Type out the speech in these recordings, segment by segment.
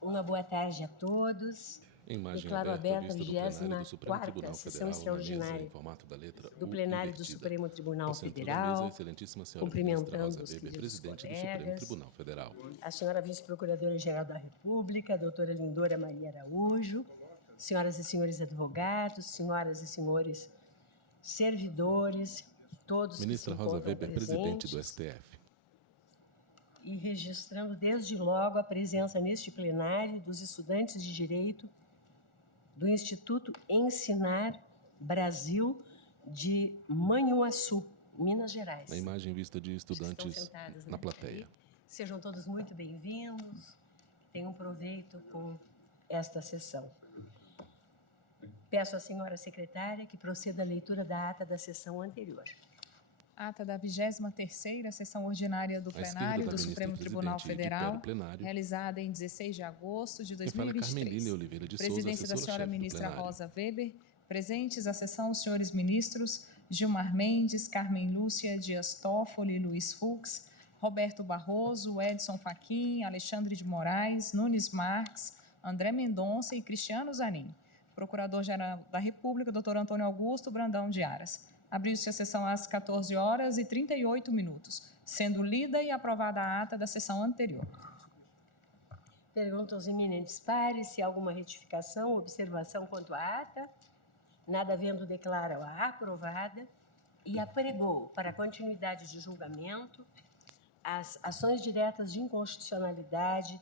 Uma boa tarde a todos. Em imagem Declaro aberta, aberta a vista do plenário do Supremo 24ª Tribunal sessão Federal, na mesa em extraordinária formato da letra do U plenário do invertida. Supremo Tribunal Ao centro da mesa, a Federal, excelentíssima senhora ministra cumprimentando Rosa os Weber, queridos presidente do Supremo colegas, Tribunal Federal. a senhora vice-procuradora-geral da República, a doutora Lindora Maria Araújo, senhoras e senhores advogados, senhoras e senhores servidores, todos Ministra que se Rosa encontram Weber, presidente do presentes, STF. e registrando desde logo a presença neste plenário dos estudantes de Direito do Instituto Ensinar Brasil de Manhuaçu, Minas Gerais. Na imagem vista de estudantes Sentados, na plateia. Sejam todos muito bem-vindos, tenham proveito com esta sessão. Peço à senhora secretária que proceda à leitura da ata da sessão anterior. Ata da 23ª Sessão Ordinária do Plenário do Supremo Tribunal Federal, realizada em 16 de agosto de 2023. Presidência da senhora ministra Rosa Weber. Presentes à sessão os senhores ministros Gilmar Mendes, Carmen Lúcia Dias Toffoli, Luiz Fux, Roberto Barroso, Edson Fachin, Alexandre de Moraes, Nunes Marques, André Mendonça e Cristiano Zanin. Procurador-Geral da República, Dr. Antônio Augusto Brandão de Aras. Abriu-se a sessão às 14h38, sendo lida e aprovada a ata da sessão anterior. Pergunto aos eminentes pares se há alguma retificação ou observação quanto à ata. Nada havendo, declaro-a aprovada e apregou, para a continuidade de julgamento, as ações diretas de inconstitucionalidade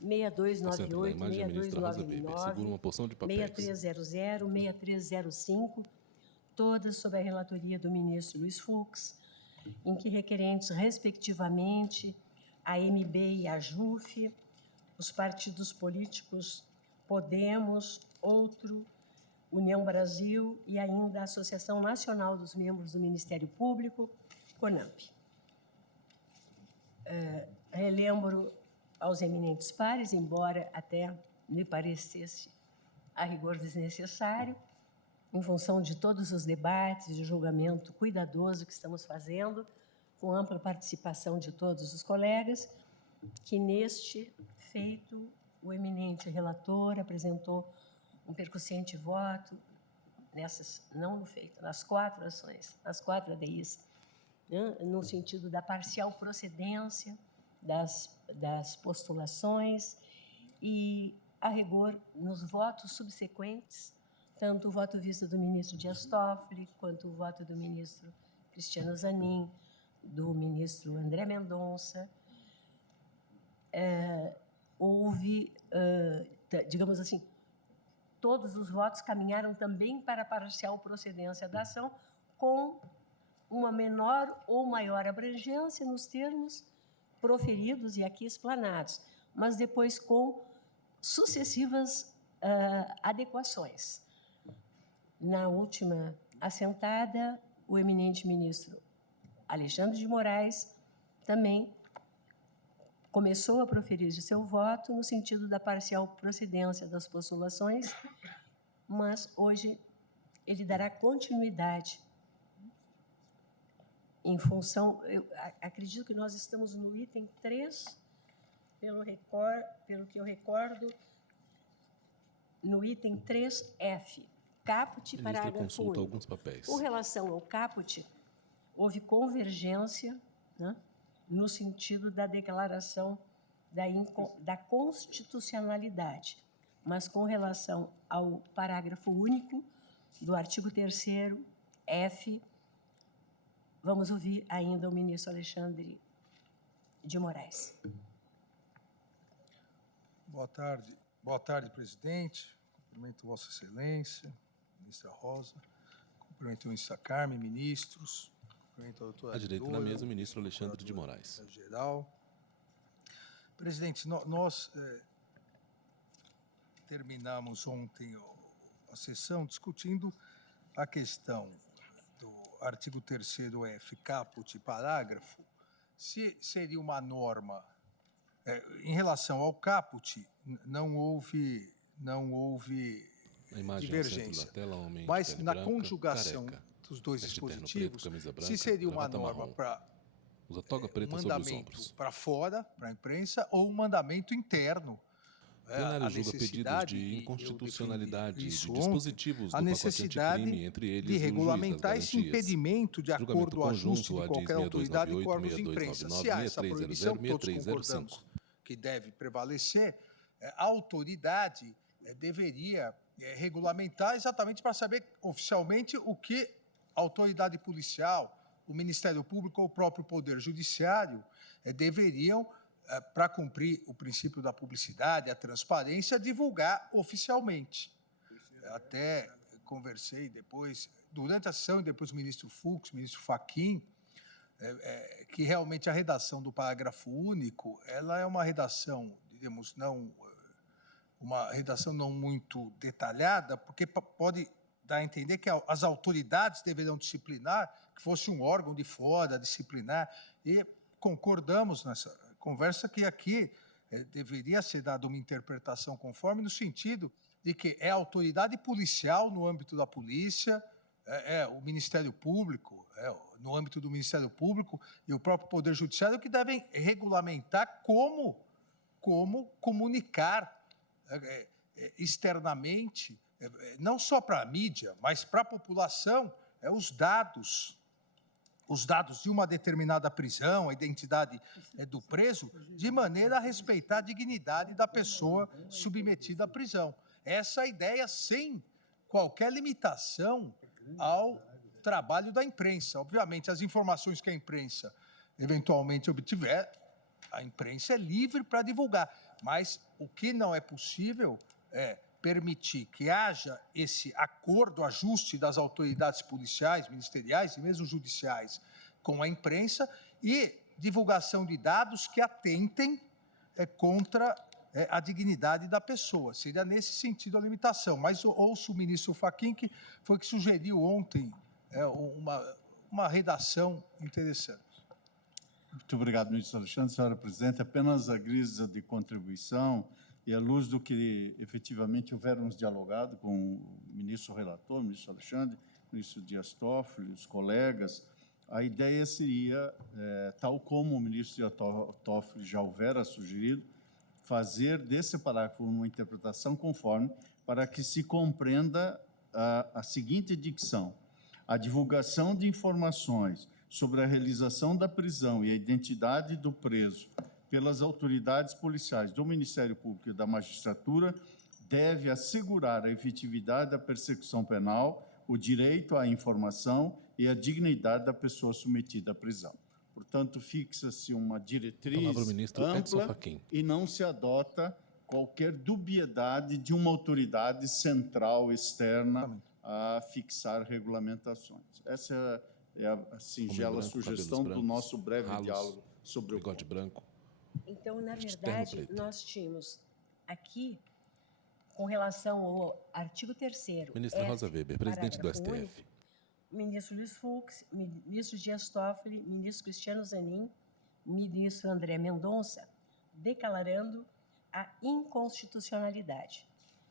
6298, 6299, 6300, 6305, todas sob a relatoria do ministro Luiz Fux, em que requerentes, respectivamente, a MB e a JUF, os partidos políticos Podemos, Outro, União Brasil e ainda a Associação Nacional dos Membros do Ministério Público, CONAMP. Relembro aos eminentes pares, embora até me parecesse a rigor desnecessário, em função de todos os debates de julgamento cuidadoso que estamos fazendo, com ampla participação de todos os colegas, que neste feito o eminente relator apresentou um percussiente voto, nessas, não no feito, nas 4 ações, nas 4 ADIs, né, no sentido da parcial procedência das postulações e, a rigor, nos votos subsequentes, tanto o voto visto do ministro Dias Toffoli, quanto o voto do ministro Cristiano Zanin, do ministro André Mendonça, houve, digamos assim, todos os votos caminharam também para a parcial procedência da ação, com uma menor ou maior abrangência nos termos proferidos e aqui explanados, mas depois com sucessivas adequações. Na última assentada, o eminente ministro Alexandre de Moraes também começou a proferir de seu voto no sentido da parcial procedência das postulações, mas hoje ele dará continuidade em função, eu acredito que nós estamos no item 3, pelo que eu recordo, no item 3F, caput, parágrafo único. Alguns papéis. Com relação ao caput, houve convergência, né, no sentido da declaração da constitucionalidade, mas com relação ao parágrafo único do artigo 3º, F, vamos ouvir ainda o ministro Alexandre de Moraes. Boa tarde, presidente. Cumprimento Vossa Excelência, ministra Rosa. Cumprimento a ministra Carmen, ministros. Cumprimento a doutora à direita da mesa, o ministro Alexandre de Moraes. Geral. Presidente, nós terminamos ontem a sessão discutindo a questão do artigo 3º F, caput, parágrafo, se seria uma norma. Em relação ao caput, não houve divergência. Tela, mas na branca, conjugação careca, dos dois dispositivos, preto, branca, se seria uma norma para Usa toga preta sobre os ombros. Para fora, para a imprensa, ou um mandamento interno. O plenário julga pedidos de inconstitucionalidade de dispositivos do pacote anticrime, entre eles de o juiz das regulamentar esse garantias. impedimento de acordo ao ajuste de ADIS qualquer autoridade com órgãos de imprensa. 6298, Se há essa 6300, proibição, todos 6305. concordamos que deve prevalecer, a autoridade deveria regulamentar exatamente para saber oficialmente o que a autoridade policial, o Ministério Público ou o próprio Poder Judiciário deveriam, para cumprir o princípio da publicidade, a transparência, divulgar oficialmente. Até conversei depois, durante a sessão, e depois o ministro Fux, o ministro Fachin, que realmente a redação do parágrafo único, ela é uma redação, digamos, uma redação não muito detalhada, porque pode dar a entender que as autoridades deverão disciplinar, que fosse um órgão de fora disciplinar, e concordamos nessa conversa que aqui deveria ser dada uma interpretação conforme, no sentido de que é a autoridade policial no âmbito da polícia, o Ministério Público, no âmbito do Ministério Público e o próprio Poder Judiciário que devem regulamentar como comunicar externamente, não só para a mídia, mas para a população, os dados de uma determinada prisão, a identidade do preso, de maneira a respeitar a dignidade da pessoa submetida à prisão. Essa é a ideia sem qualquer limitação ao trabalho da imprensa. Obviamente, as informações que a imprensa eventualmente obtiver, a imprensa é livre para divulgar, mas o que não é possível é permitir que haja esse acordo, ajuste das autoridades policiais, ministeriais e mesmo judiciais com a imprensa e divulgação de dados que atentem contra a dignidade da pessoa. Seria nesse sentido a limitação. Mas ouço o ministro Fachin, que foi que sugeriu ontem uma redação interessante. Muito obrigado, ministro Alexandre. Senhora presidente, apenas a grisa de contribuição e à luz do que efetivamente houvermos dialogado com o ministro relator, o ministro Alexandre, o ministro Dias Toffoli, os colegas, a ideia seria, tal como o ministro Dias Toffoli já houvera sugerido, fazer desse parágrafo uma interpretação conforme para que se compreenda a seguinte dicção: a divulgação de informações sobre a realização da prisão e a identidade do preso pelas autoridades policiais do Ministério Público e da Magistratura deve assegurar a efetividade da persecução penal, o direito à informação e a dignidade da pessoa submetida à prisão. Portanto, fixa-se uma diretriz ampla e não se adota qualquer dubiedade de uma autoridade central externa a fixar regulamentações. Essa é a singela branco, sugestão do nosso breve diálogo sobre o bigode branco. Então, na verdade, nós tínhamos aqui, com relação ao artigo 3º... Ministra Rosa Weber, presidente do STF. Único, ministro Luiz Fux, ministro Dias Toffoli, ministro Cristiano Zanin, ministro André Mendonça, declarando a inconstitucionalidade.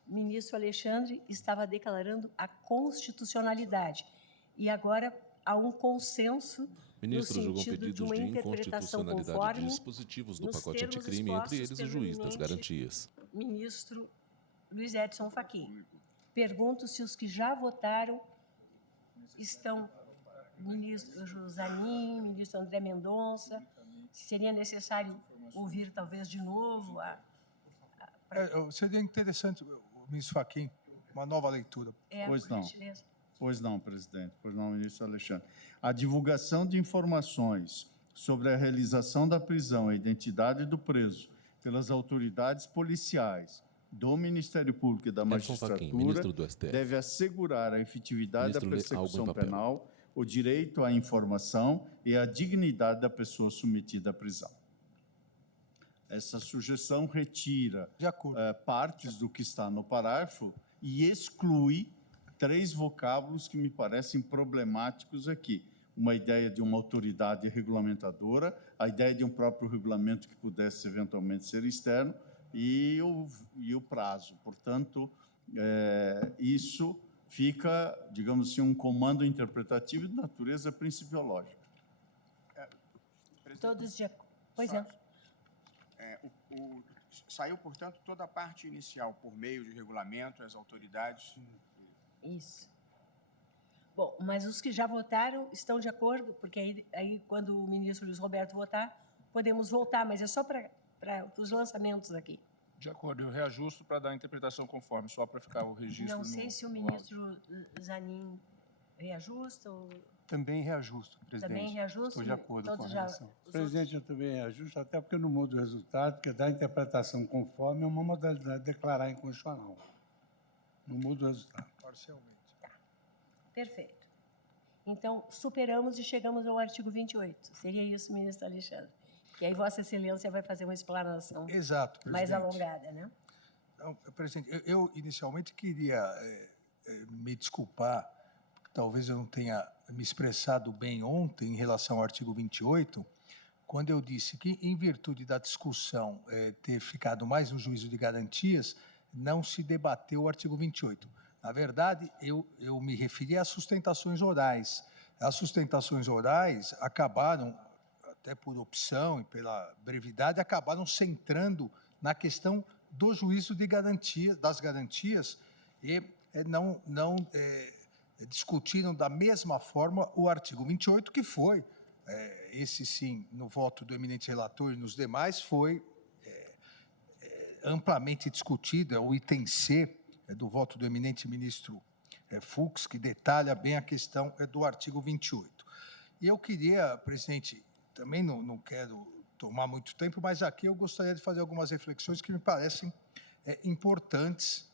O ministro Alexandre estava declarando a constitucionalidade. E agora há um consenso no sentido de uma interpretação conforme de dispositivos do pacote anticrime, entre eles o juiz das garantias. Ministro Luiz Edson Fachin. Pergunto se os que já votaram estão, ministro Zanin, ministro André Mendonça, se seria necessário ouvir talvez de novo seria interessante, o ministro Fachin, uma nova leitura. Pois não. Pois não, presidente. Pois não, ministro Alexandre. A divulgação de informações sobre a realização da prisão e a identidade do preso pelas autoridades policiais do Ministério Público e da Magistratura deve assegurar a efetividade da persecução penal, o direito à informação e a dignidade da pessoa submetida à prisão. Essa sugestão retira partes do que está no parágrafo e exclui 3 vocábulos que me parecem problemáticos aqui. Uma ideia de uma autoridade regulamentadora, a ideia de um próprio regulamento que pudesse eventualmente ser externo e o prazo. Portanto, isso fica, digamos assim, um comando interpretativo de natureza principiológica. Todos de acordo. Pois é. Saiu, portanto, toda a parte inicial, por meio de regulamento, as autoridades... Isso. Bom, mas os que já votaram estão de acordo, porque aí quando o ministro Luiz Roberto votar, podemos voltar, mas é só para os lançamentos aqui. De acordo, eu reajusto para dar a interpretação conforme, só para ficar o registro. Não sei se o ministro Zanin reajusta ou... Também reajusto, presidente. Também reajusta? Estou de acordo com a relação. Presidente, eu também reajusto, até porque não muda o resultado, porque dar interpretação conforme é uma modalidade de declarar inconstitucional. Não muda o resultado. Parcialmente. Tá. Perfeito. Então, superamos e chegamos ao artigo 28. Seria isso, ministro Alexandre? E aí Vossa Excelência vai fazer uma explanação mais alongada, né? Então, presidente, eu inicialmente queria me desculpar, porque talvez eu não tenha me expressado bem ontem em relação ao artigo 28, quando eu disse que, em virtude da discussão ter ficado mais no juízo de garantias, não se debateu o artigo 28. Na verdade, eu me referi às sustentações orais. As sustentações orais acabaram, até por opção e pela brevidade, acabaram centrando na questão do juízo de garantia, das garantias, e não discutiram da mesma forma o artigo 28, que foi, esse sim, no voto do eminente relator e nos demais, foi amplamente discutido, é o item C do voto do eminente ministro Fux, que detalha bem a questão do artigo 28. E eu queria, presidente, também não quero tomar muito tempo, mas aqui eu gostaria de fazer algumas reflexões que me parecem importantes,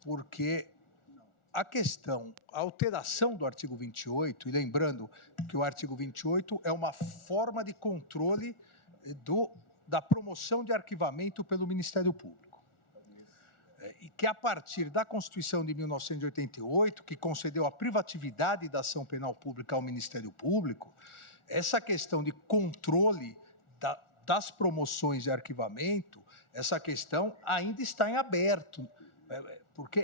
porque a alteração do artigo 28, e lembrando que o artigo 28 é uma forma de controle da promoção de arquivamento pelo Ministério Público. E que, a partir da Constituição de 1988, que concedeu a privatividade da ação penal pública ao Ministério Público, essa questão de controle das promoções de arquivamento, essa questão ainda está em aberto, porque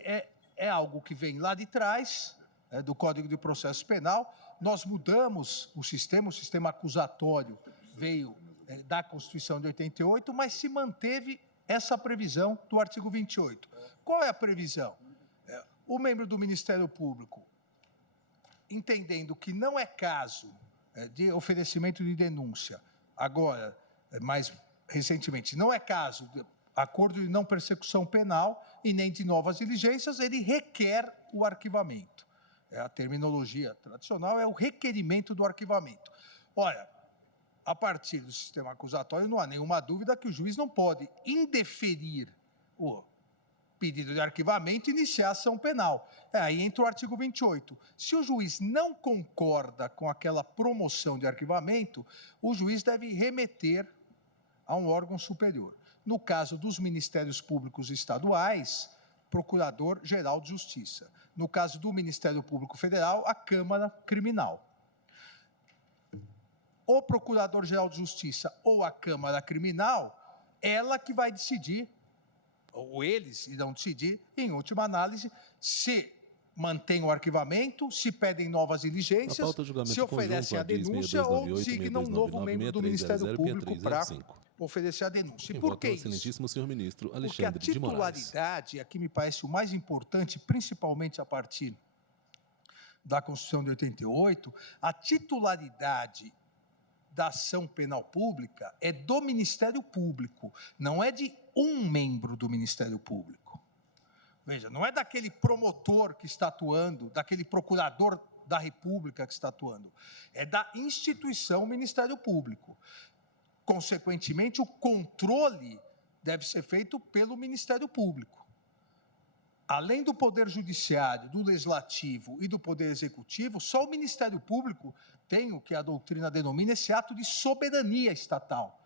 é algo que vem lá de trás, do Código de Processo Penal. Nós mudamos o sistema acusatório veio da Constituição de 88, mas se manteve essa previsão do artigo 28. Qual é a previsão? O membro do Ministério Público, entendendo que não é caso de oferecimento de denúncia, agora, mais recentemente, não é caso de acordo de não persecução penal e nem de novas diligências, ele requer o arquivamento. A terminologia tradicional é o requerimento do arquivamento. Olha, a partir do sistema acusatório, não há nenhuma dúvida que o juiz não pode indeferir o pedido de arquivamento e iniciar a ação penal. Aí entra o artigo 28. Se o juiz não concorda com aquela promoção de arquivamento, o juiz deve remeter a um órgão superior. No caso dos Ministérios Públicos Estaduais, Procurador-Geral de Justiça. No caso do Ministério Público Federal, a Câmara Criminal. O Procurador-Geral de Justiça ou a Câmara Criminal, ela que vai decidir, ou eles irão decidir, em última análise, se mantém o arquivamento, se pedem novas diligências, se oferecem a denúncia ou designam um novo membro do Ministério Público para oferecer a denúncia. E por que isso? Senhor ministro Porque a Alexandre de Moraes. titularidade, aqui me parece o mais importante, principalmente a partir da Constituição de 88, a titularidade da ação penal pública é do Ministério Público, não é de um membro do Ministério Público. Veja, não é daquele promotor que está atuando, daquele procurador da República que está atuando, é da instituição Ministério Público. Consequentemente, o controle deve ser feito pelo Ministério Público. Além do Poder Judiciário, do Legislativo e do Poder Executivo, só o Ministério Público tem o que a doutrina denomina esse ato de soberania estatal.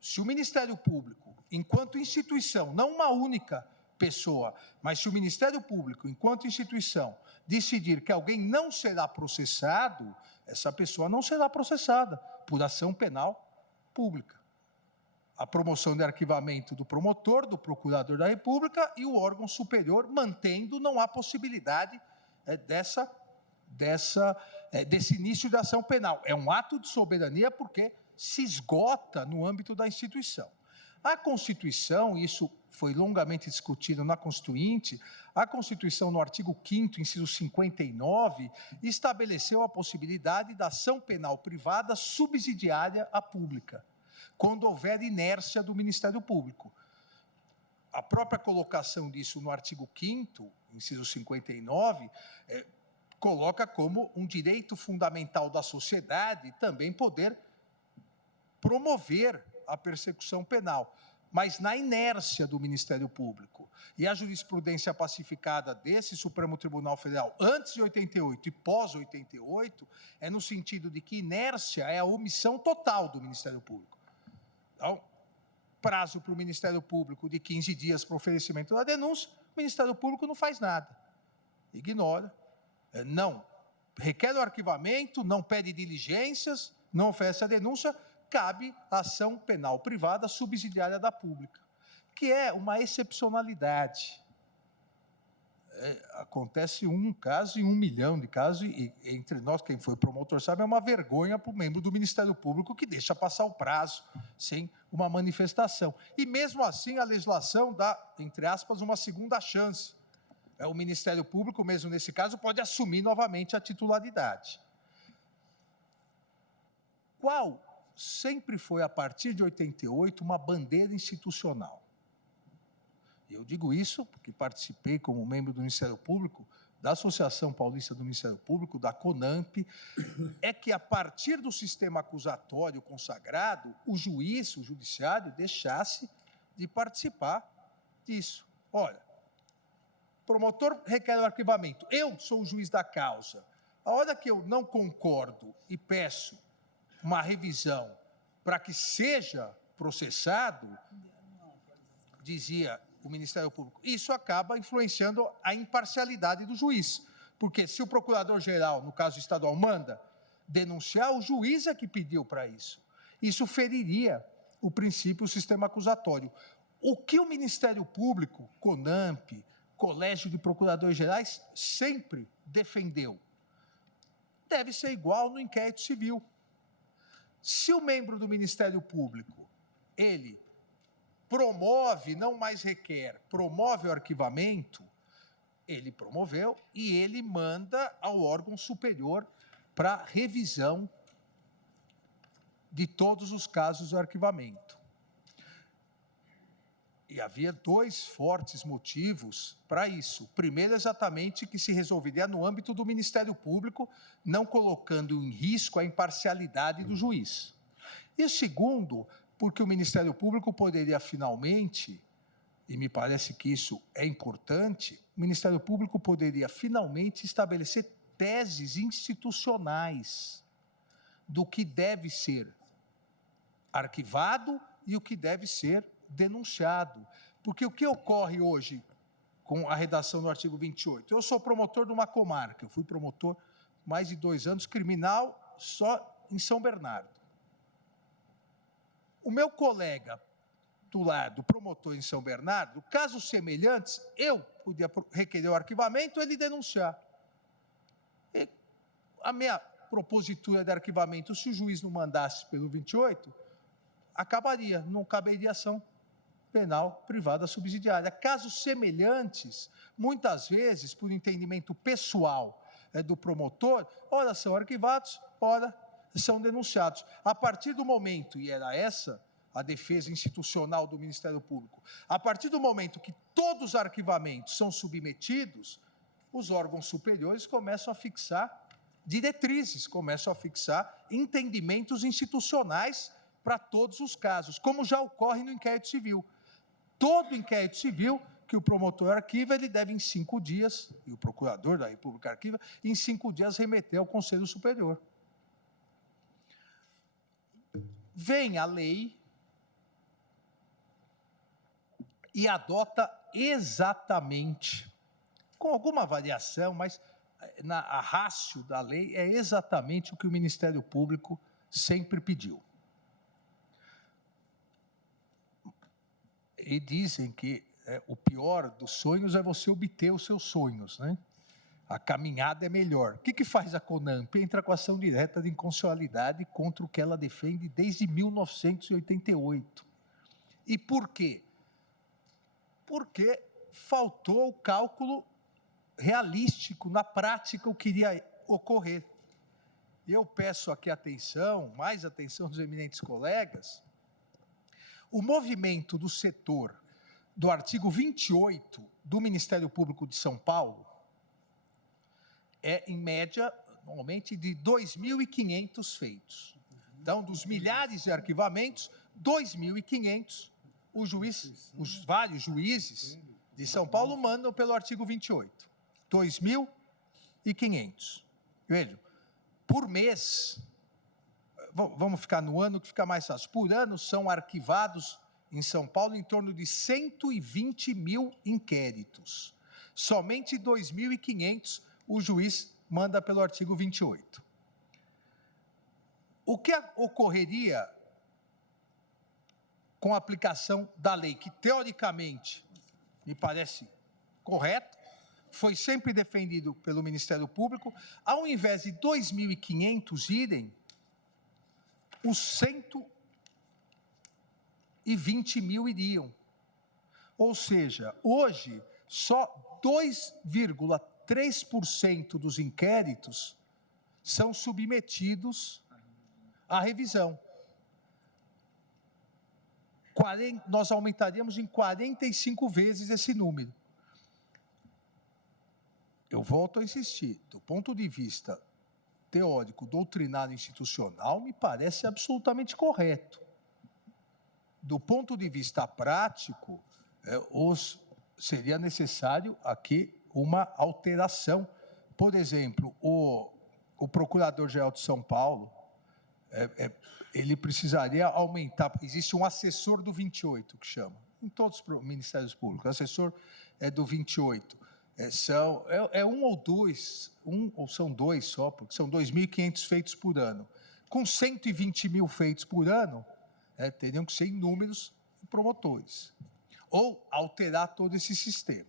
Se o Ministério Público, enquanto instituição, não uma única pessoa, mas se o Ministério Público, enquanto instituição, decidir que alguém não será processado, essa pessoa não será processada por ação penal pública. A promoção de arquivamento do promotor, do procurador da República e o órgão superior, mantendo, não há possibilidade desse início de ação penal. É um ato de soberania porque se esgota no âmbito da instituição. A Constituição, isso foi longamente discutido na Constituinte, a Constituição, no artigo 5º, inciso 59, estabeleceu a possibilidade da ação penal privada subsidiária à pública, quando houver inércia do Ministério Público. A própria colocação disso no artigo 5º, inciso 59, coloca como um direito fundamental da sociedade também poder promover a persecução penal, mas na inércia do Ministério Público. E a jurisprudência pacificada desse Supremo Tribunal Federal, antes de 88 e pós-88, é no sentido de que inércia é a omissão total do Ministério Público. Então, prazo para o Ministério Público de 15 dias para o oferecimento da denúncia, o Ministério Público não faz nada, ignora, não requer o arquivamento, não pede diligências, não oferece a denúncia, cabe a ação penal privada subsidiária da pública, que é uma excepcionalidade. Acontece um caso em 1 milhão de casos, e entre nós, quem foi promotor sabe, é uma vergonha para o membro do Ministério Público que deixa passar o prazo sem uma manifestação. E mesmo assim a legislação dá, entre aspas, uma segunda chance. O Ministério Público, mesmo nesse caso, pode assumir novamente a titularidade. Qual sempre foi, a partir de 88, uma bandeira institucional? Eu digo isso porque participei como membro do Ministério Público, da Associação Paulista do Ministério Público, da CONAMP, é que a partir do sistema acusatório consagrado, o juiz, o judiciário, deixasse de participar disso. Olha, promotor requer o arquivamento, eu sou o juiz da causa. A hora que eu não concordo e peço uma revisão para que seja processado, dizia o Ministério Público, isso acaba influenciando a imparcialidade do juiz, porque se o procurador-geral, no caso estadual, manda denunciar, o juiz é que pediu para isso. Isso feriria o princípio, o sistema acusatório. O que o Ministério Público, CONAMP, Colégio de Procuradores-Gerais, sempre defendeu, deve ser igual no inquérito civil. Se o membro do Ministério Público, ele promove, não mais requer, promove o arquivamento, ele promoveu e ele manda ao órgão superior para revisão de todos os casos de arquivamento. E havia 2 fortes motivos para isso. O primeiro, exatamente, que se resolveria no âmbito do Ministério Público, não colocando em risco a imparcialidade do juiz. E o segundo, porque o Ministério Público poderia finalmente, e me parece que isso é importante, o Ministério Público poderia finalmente estabelecer teses institucionais do que deve ser arquivado e o que deve ser denunciado. Porque o que ocorre hoje com a redação do artigo 28? Eu sou promotor de uma comarca, eu fui promotor mais de 2 anos, criminal só em São Bernardo. O meu colega do lado, promotor em São Bernardo, casos semelhantes, eu podia requerer o arquivamento, ele denunciar. E a minha propositura de arquivamento, se o juiz não mandasse pelo 28, acabaria, não caberia ação penal privada subsidiária. Casos semelhantes, muitas vezes, por entendimento pessoal do promotor, ora são arquivados, ora são denunciados. A partir do momento, e era essa a defesa institucional do Ministério Público, a partir do momento que todos os arquivamentos são submetidos, os órgãos superiores começam a fixar diretrizes, começam a fixar entendimentos institucionais para todos os casos, como já ocorre no inquérito civil. Todo inquérito civil que o promotor arquiva, ele deve em 5 dias, e o procurador da República arquiva, em 5 dias remeter ao Conselho Superior. Vem a lei e adota exatamente, com alguma variação, mas a ratio da lei é exatamente o que o Ministério Público sempre pediu. E dizem que o pior dos sonhos é você obter os seus sonhos, né? A caminhada é melhor. O que faz a CONAMP? Entra com ação direta de inconstitucionalidade contra o que ela defende desde 1988. E por quê? Porque faltou o cálculo realístico, na prática, o que iria ocorrer. E eu peço aqui atenção, mais atenção dos eminentes colegas, o movimento do setor do artigo 28 do Ministério Público de São Paulo é, em média, normalmente, de 2.500 feitos. Então, dos milhares de arquivamentos, 2.500, os vários juízes de São Paulo mandam pelo artigo 28. 2.500. Veja, por mês, vamos ficar no ano que fica mais fácil, por ano são arquivados em São Paulo em torno de 120 mil inquéritos. Somente 2.500 o juiz manda pelo artigo 28. O que ocorreria com a aplicação da lei, que teoricamente me parece correto, foi sempre defendido pelo Ministério Público, ao invés de 2.500 irem, os 120 mil iriam. Ou seja, hoje, só 2,3% dos inquéritos são submetidos à revisão. Nós aumentaríamos em 45 vezes esse número. Eu volto a insistir, do ponto de vista teórico, doutrinário, institucional, me parece absolutamente correto. Do ponto de vista prático, seria necessário aqui uma alteração. Por exemplo, o Procurador-Geral de São Paulo, ele precisaria aumentar, existe um assessor do 28, que chama, em todos os ministérios públicos, o assessor é do 28, um ou dois, ou são dois só, porque são 2.500 feitos por ano. Com 120 mil feitos por ano, teriam que ser inúmeros promotores. Ou alterar todo esse sistema.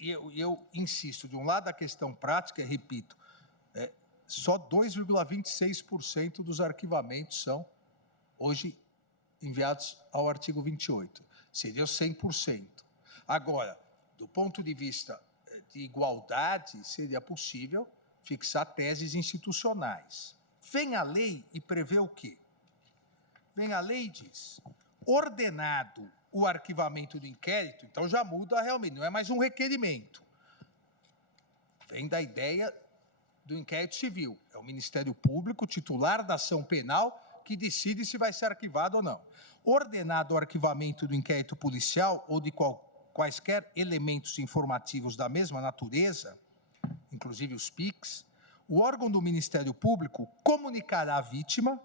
Eu insisto, de um lado a questão prática, repito, só 2,26% dos arquivamentos são, hoje, enviados ao artigo 28. Seria 100%. Agora, do ponto de vista de igualdade, seria possível fixar teses institucionais. Vem a lei e prevê o quê? Vem a lei e diz, ordenado o arquivamento do inquérito, então já muda realmente, não é mais um requerimento. Vem da ideia do inquérito civil. É o Ministério Público, titular da ação penal, que decide se vai ser arquivado ou não. Ordenado o arquivamento do inquérito policial ou de quaisquer elementos informativos da mesma natureza, inclusive os PICs, o órgão do Ministério Público comunicará à vítima,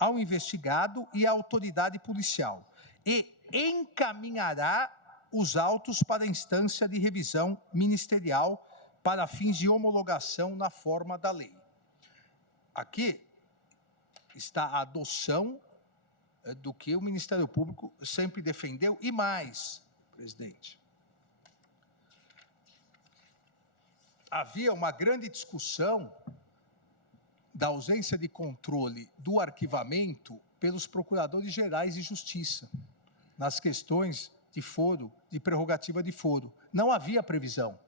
ao investigado e à autoridade policial e encaminhará os autos para a instância de revisão ministerial para fins de homologação na forma da lei. Aqui está a adoção do que o Ministério Público sempre defendeu e mais, presidente. Havia uma grande discussão da ausência de controle do arquivamento pelos procuradores gerais de justiça, nas questões de foro, de prerrogativa de foro. Não havia previsão.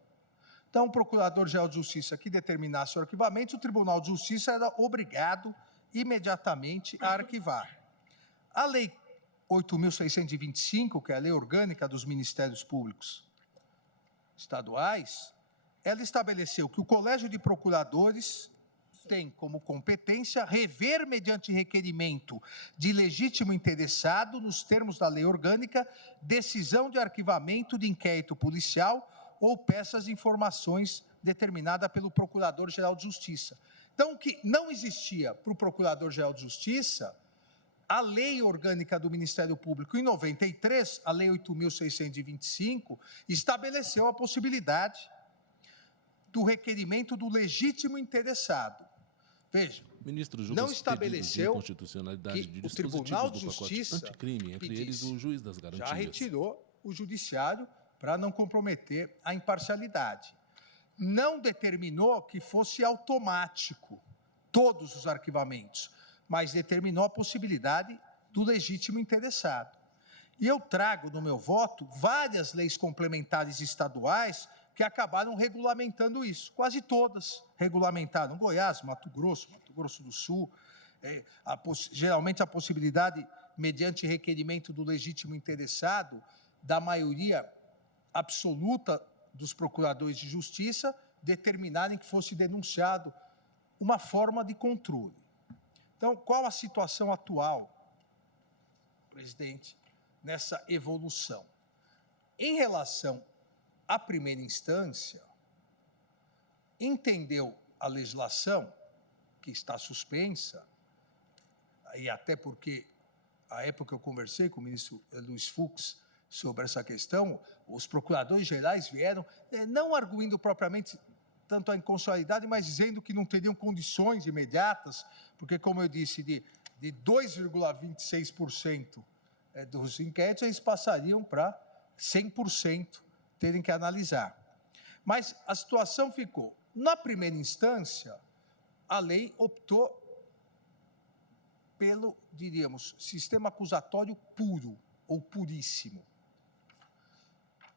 Então, o Procurador-Geral de Justiça que determinasse o arquivamento, o Tribunal de Justiça era obrigado imediatamente a arquivar. A Lei 8.625, que é a Lei Orgânica dos Ministérios Públicos Estaduais, ela estabeleceu que o Colégio de Procuradores tem como competência rever, mediante requerimento de legítimo interessado, nos termos da lei orgânica, decisão de arquivamento de inquérito policial ou peças de informações determinada pelo Procurador-Geral de Justiça. Então, o que não existia para o Procurador-Geral de Justiça, a lei orgânica do Ministério Público, em 93, a Lei 8.625, estabeleceu a possibilidade do requerimento do legítimo interessado. Veja, não estabeleceu que o Tribunal de Justiça anticrime, entre eles o juiz das garantias. Já retirou o Judiciário para não comprometer a imparcialidade. Não determinou que fosse automático todos os arquivamentos, mas determinou a possibilidade do legítimo interessado. E eu trago no meu voto várias leis complementares estaduais que acabaram regulamentando isso. Quase todas regulamentaram. Goiás, Mato Grosso do Sul. Geralmente a possibilidade, mediante requerimento do legítimo interessado, da maioria absoluta dos procuradores de justiça, determinarem que fosse denunciado uma forma de controle. Então, qual a situação atual, presidente, nessa evolução? Em relação à primeira instância, entendeu a legislação, que está suspensa, e até porque, à época eu conversei com o ministro Luiz Fux sobre essa questão, os procuradores gerais vieram, não arguindo propriamente tanto a inconstitucionalidade, mas dizendo que não teriam condições imediatas, porque, como eu disse, de 2,26% dos inquéritos, eles passariam para 100% terem que analisar. Mas a situação ficou, na primeira instância, a lei optou pelo, diríamos, sistema acusatório puro ou puríssimo.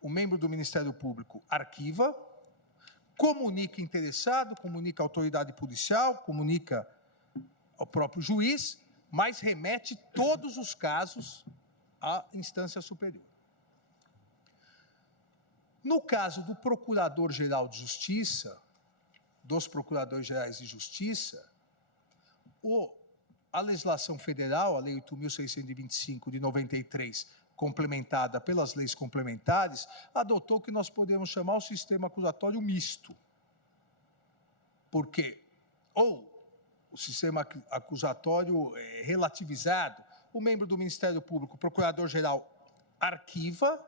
O membro do Ministério Público arquiva, comunica interessado, comunica a autoridade policial, comunica ao próprio juiz, mas remete todos os casos à instância superior. No caso do Procurador-Geral de Justiça, dos Procuradores Gerais de Justiça, a legislação federal, a Lei 8.625 de 93, complementada pelas leis complementares, adotou o que nós podemos chamar o sistema acusatório misto. Porque, ou o sistema acusatório relativizado, o membro do Ministério Público, o Procurador-Geral, arquiva,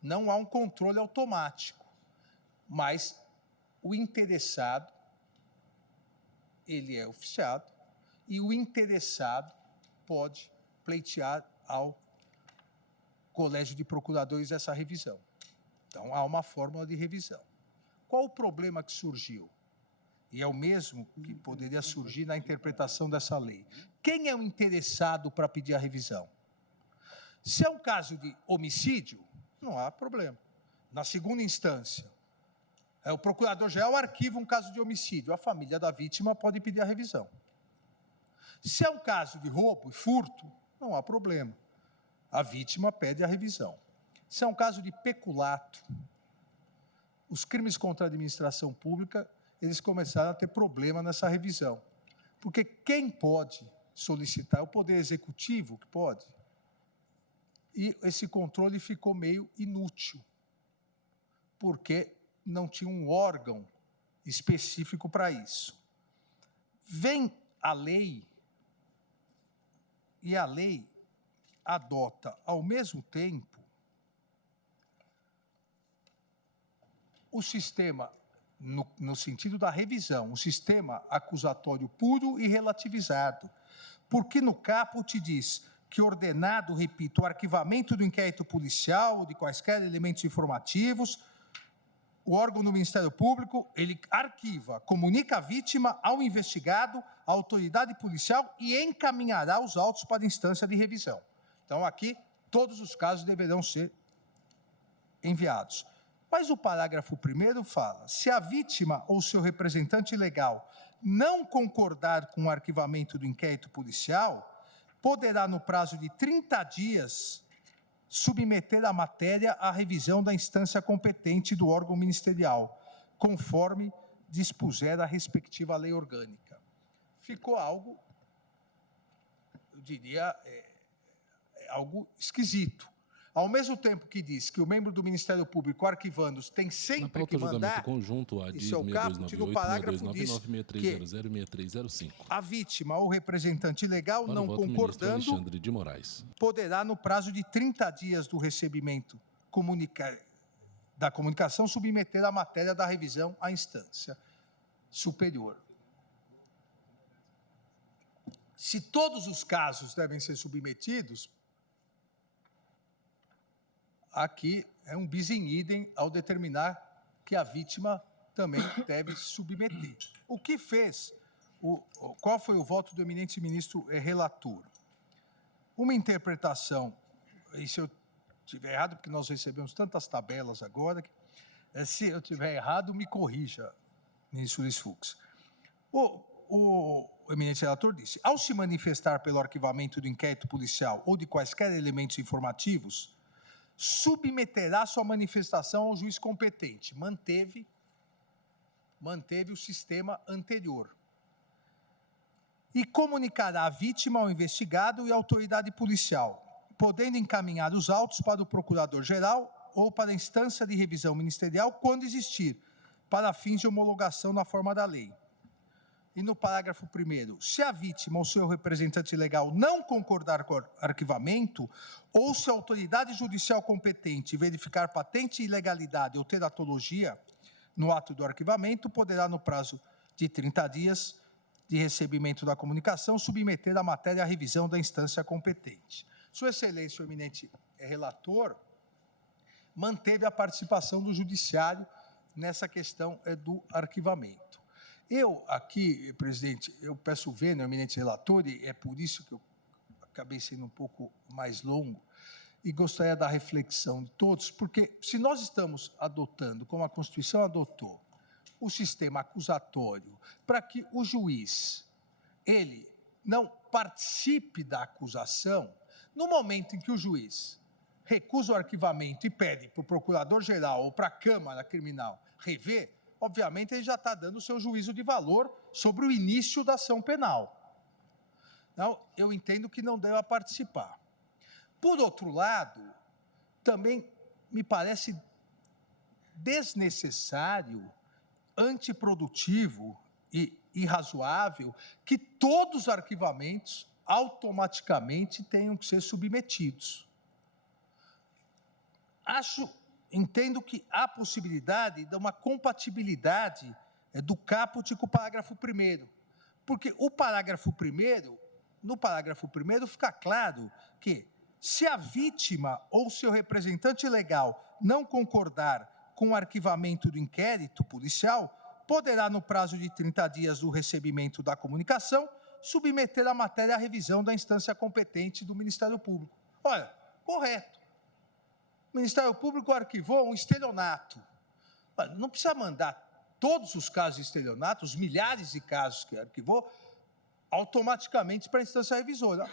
não há um controle automático, mas o interessado, ele é oficiado, e o interessado pode pleitear ao Colégio de Procuradores essa revisão. Então, há uma fórmula de revisão. Qual o problema que surgiu? E é o mesmo que poderia surgir na interpretação dessa lei. Quem é o interessado para pedir a revisão? Se é um caso de homicídio, não há problema. Na segunda instância, o procurador-geral arquiva um caso de homicídio, a família da vítima pode pedir a revisão. Se é um caso de roubo e furto, não há problema. A vítima pede a revisão. Se é um caso de peculato, os crimes contra a administração pública, eles começaram a ter problema nessa revisão. Porque quem pode solicitar? É o Poder Executivo que pode. E esse controle ficou meio inútil, porque não tinha um órgão específico para isso. Vem a lei, e a lei adota, ao mesmo tempo, o sistema, no sentido da revisão, o sistema acusatório puro e relativizado. Porque no caput diz que ordenado, repito, o arquivamento do inquérito policial ou de quaisquer elementos informativos, o órgão do Ministério Público, ele arquiva, comunica a vítima ao investigado, à autoridade policial e encaminhará os autos para a instância de revisão. Então, aqui, todos os casos deverão ser enviados. Mas o parágrafo 1º fala, se a vítima ou seu representante legal não concordar com o arquivamento do inquérito policial, poderá, no prazo de 30 dias, submeter a matéria à revisão da instância competente do órgão ministerial, conforme dispuser a respectiva lei orgânica. Ficou algo, eu diria, algo esquisito. Ao mesmo tempo que diz que o membro do Ministério Público arquivando tem sempre que mandar, conjunto, isso é o caput, no parágrafo diz que a vítima ou representante legal não concordando poderá, no prazo de 30 dias do recebimento da comunicação, submeter a matéria da revisão à instância superior. Se todos os casos devem ser submetidos, aqui é um bis in idem ao determinar que a vítima também deve submeter. O que fez? Qual foi o voto do eminente ministro relator? Uma interpretação, e se eu estiver errado, porque nós recebemos tantas tabelas agora, se eu estiver errado, me corrija, ministro Luiz Fux. O eminente relator disse, ao se manifestar pelo arquivamento do inquérito policial ou de quaisquer elementos informativos, submeterá sua manifestação ao juiz competente. Manteve o sistema anterior. E comunicará a vítima ao investigado e à autoridade policial, podendo encaminhar os autos para o procurador-geral ou para a instância de revisão ministerial, quando existir, para fins de homologação na forma da lei. E no parágrafo 1º, se a vítima ou seu representante legal não concordar com o arquivamento, ou se a autoridade judicial competente verificar patente ilegalidade ou teratologia no ato do arquivamento, poderá, no prazo de 30 dias de recebimento da comunicação, submeter a matéria à revisão da instância competente. Sua Excelência, o eminente relator, manteve a participação do judiciário nessa questão do arquivamento. Eu aqui, presidente, eu peço vênia ao eminente relator, e é por isso que eu acabei sendo um pouco mais longo, e gostaria da reflexão de todos, porque se nós estamos adotando, como a Constituição adotou, o sistema acusatório, para que o juiz, ele não participe da acusação, no momento em que o juiz recusa o arquivamento e pede para o procurador-geral ou para a Câmara Criminal rever, obviamente ele já está dando o seu juízo de valor sobre o início da ação penal. Então, eu entendo que não deva participar. Por outro lado, também me parece desnecessário, antiprodutivo e irrazoável que todos os arquivamentos automaticamente tenham que ser submetidos. Entendo que há possibilidade de uma compatibilidade do caput com o parágrafo 1º, porque o parágrafo 1º, no parágrafo 1º fica claro que, se a vítima ou seu representante legal não concordar com o arquivamento do inquérito policial, poderá, no prazo de 30 dias do recebimento da comunicação, submeter a matéria à revisão da instância competente do Ministério Público. Olha, correto. O Ministério Público arquivou um estelionato. Não precisa mandar todos os casos de estelionato, os milhares de casos que arquivou, automaticamente para a instância revisora.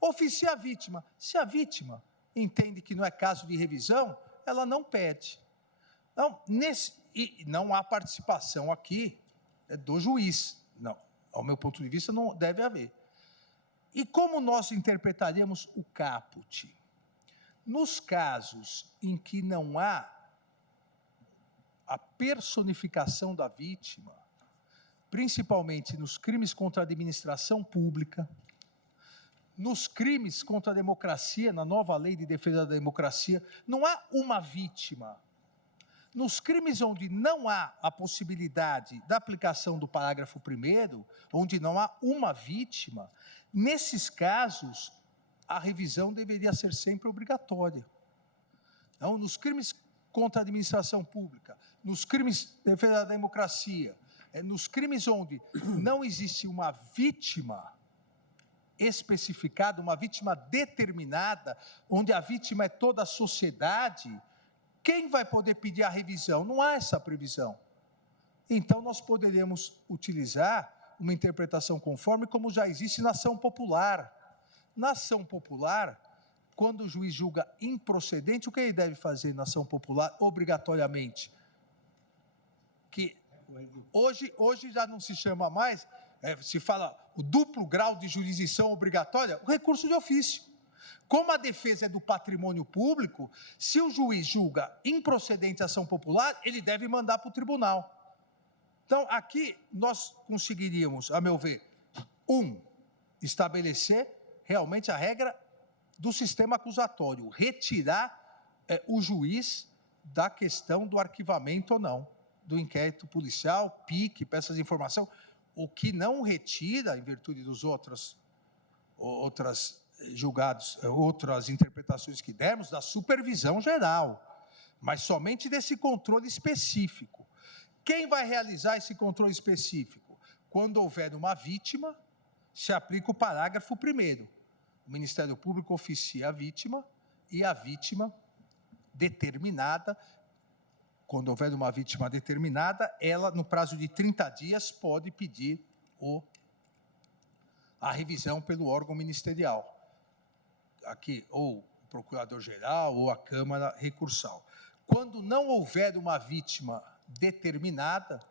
Oficia a vítima. Se a vítima entende que não é caso de revisão, ela não pede. Então, e não há participação aqui do juiz. Não, ao meu ponto de vista, não deve haver. E como nós interpretaríamos o caput? Nos casos em que não há a personificação da vítima, principalmente nos crimes contra a administração pública, nos crimes contra a democracia, na nova lei de defesa da democracia, não há uma vítima. Nos crimes onde não há a possibilidade da aplicação do parágrafo 1º, onde não há uma vítima, nesses casos, a revisão deveria ser sempre obrigatória. Então, nos crimes contra a administração pública, nos crimes de defesa da democracia, nos crimes onde não existe uma vítima especificada, uma vítima determinada, onde a vítima é toda a sociedade, quem vai poder pedir a revisão? Não há essa previsão. Então, nós poderemos utilizar uma interpretação conforme como já existe na ação popular. Na ação popular, quando o juiz julga improcedente, o que ele deve fazer na ação popular, obrigatoriamente? Que hoje já não se chama mais, se fala o duplo grau de jurisdição obrigatória, o recurso de ofício. Como a defesa é do patrimônio público, se o juiz julga improcedente a ação popular, ele deve mandar para o tribunal. Então, aqui nós conseguiríamos, a meu ver, estabelecer realmente a regra do sistema acusatório, retirar o juiz da questão do arquivamento ou não, do inquérito policial, PIC, peças de informação, o que não retira, em virtude dos outras interpretações interpretações que dermos, da supervisão geral, mas somente desse controle específico. Quem vai realizar esse controle específico? Quando houver uma vítima, se aplica o parágrafo 1º. O Ministério Público oficia a vítima e a vítima determinada, quando houver uma vítima determinada, ela, no prazo de 30 dias, pode pedir a revisão pelo órgão ministerial. Aqui, ou o Procurador-Geral ou a Câmara Recursal. Quando não houver uma vítima determinada,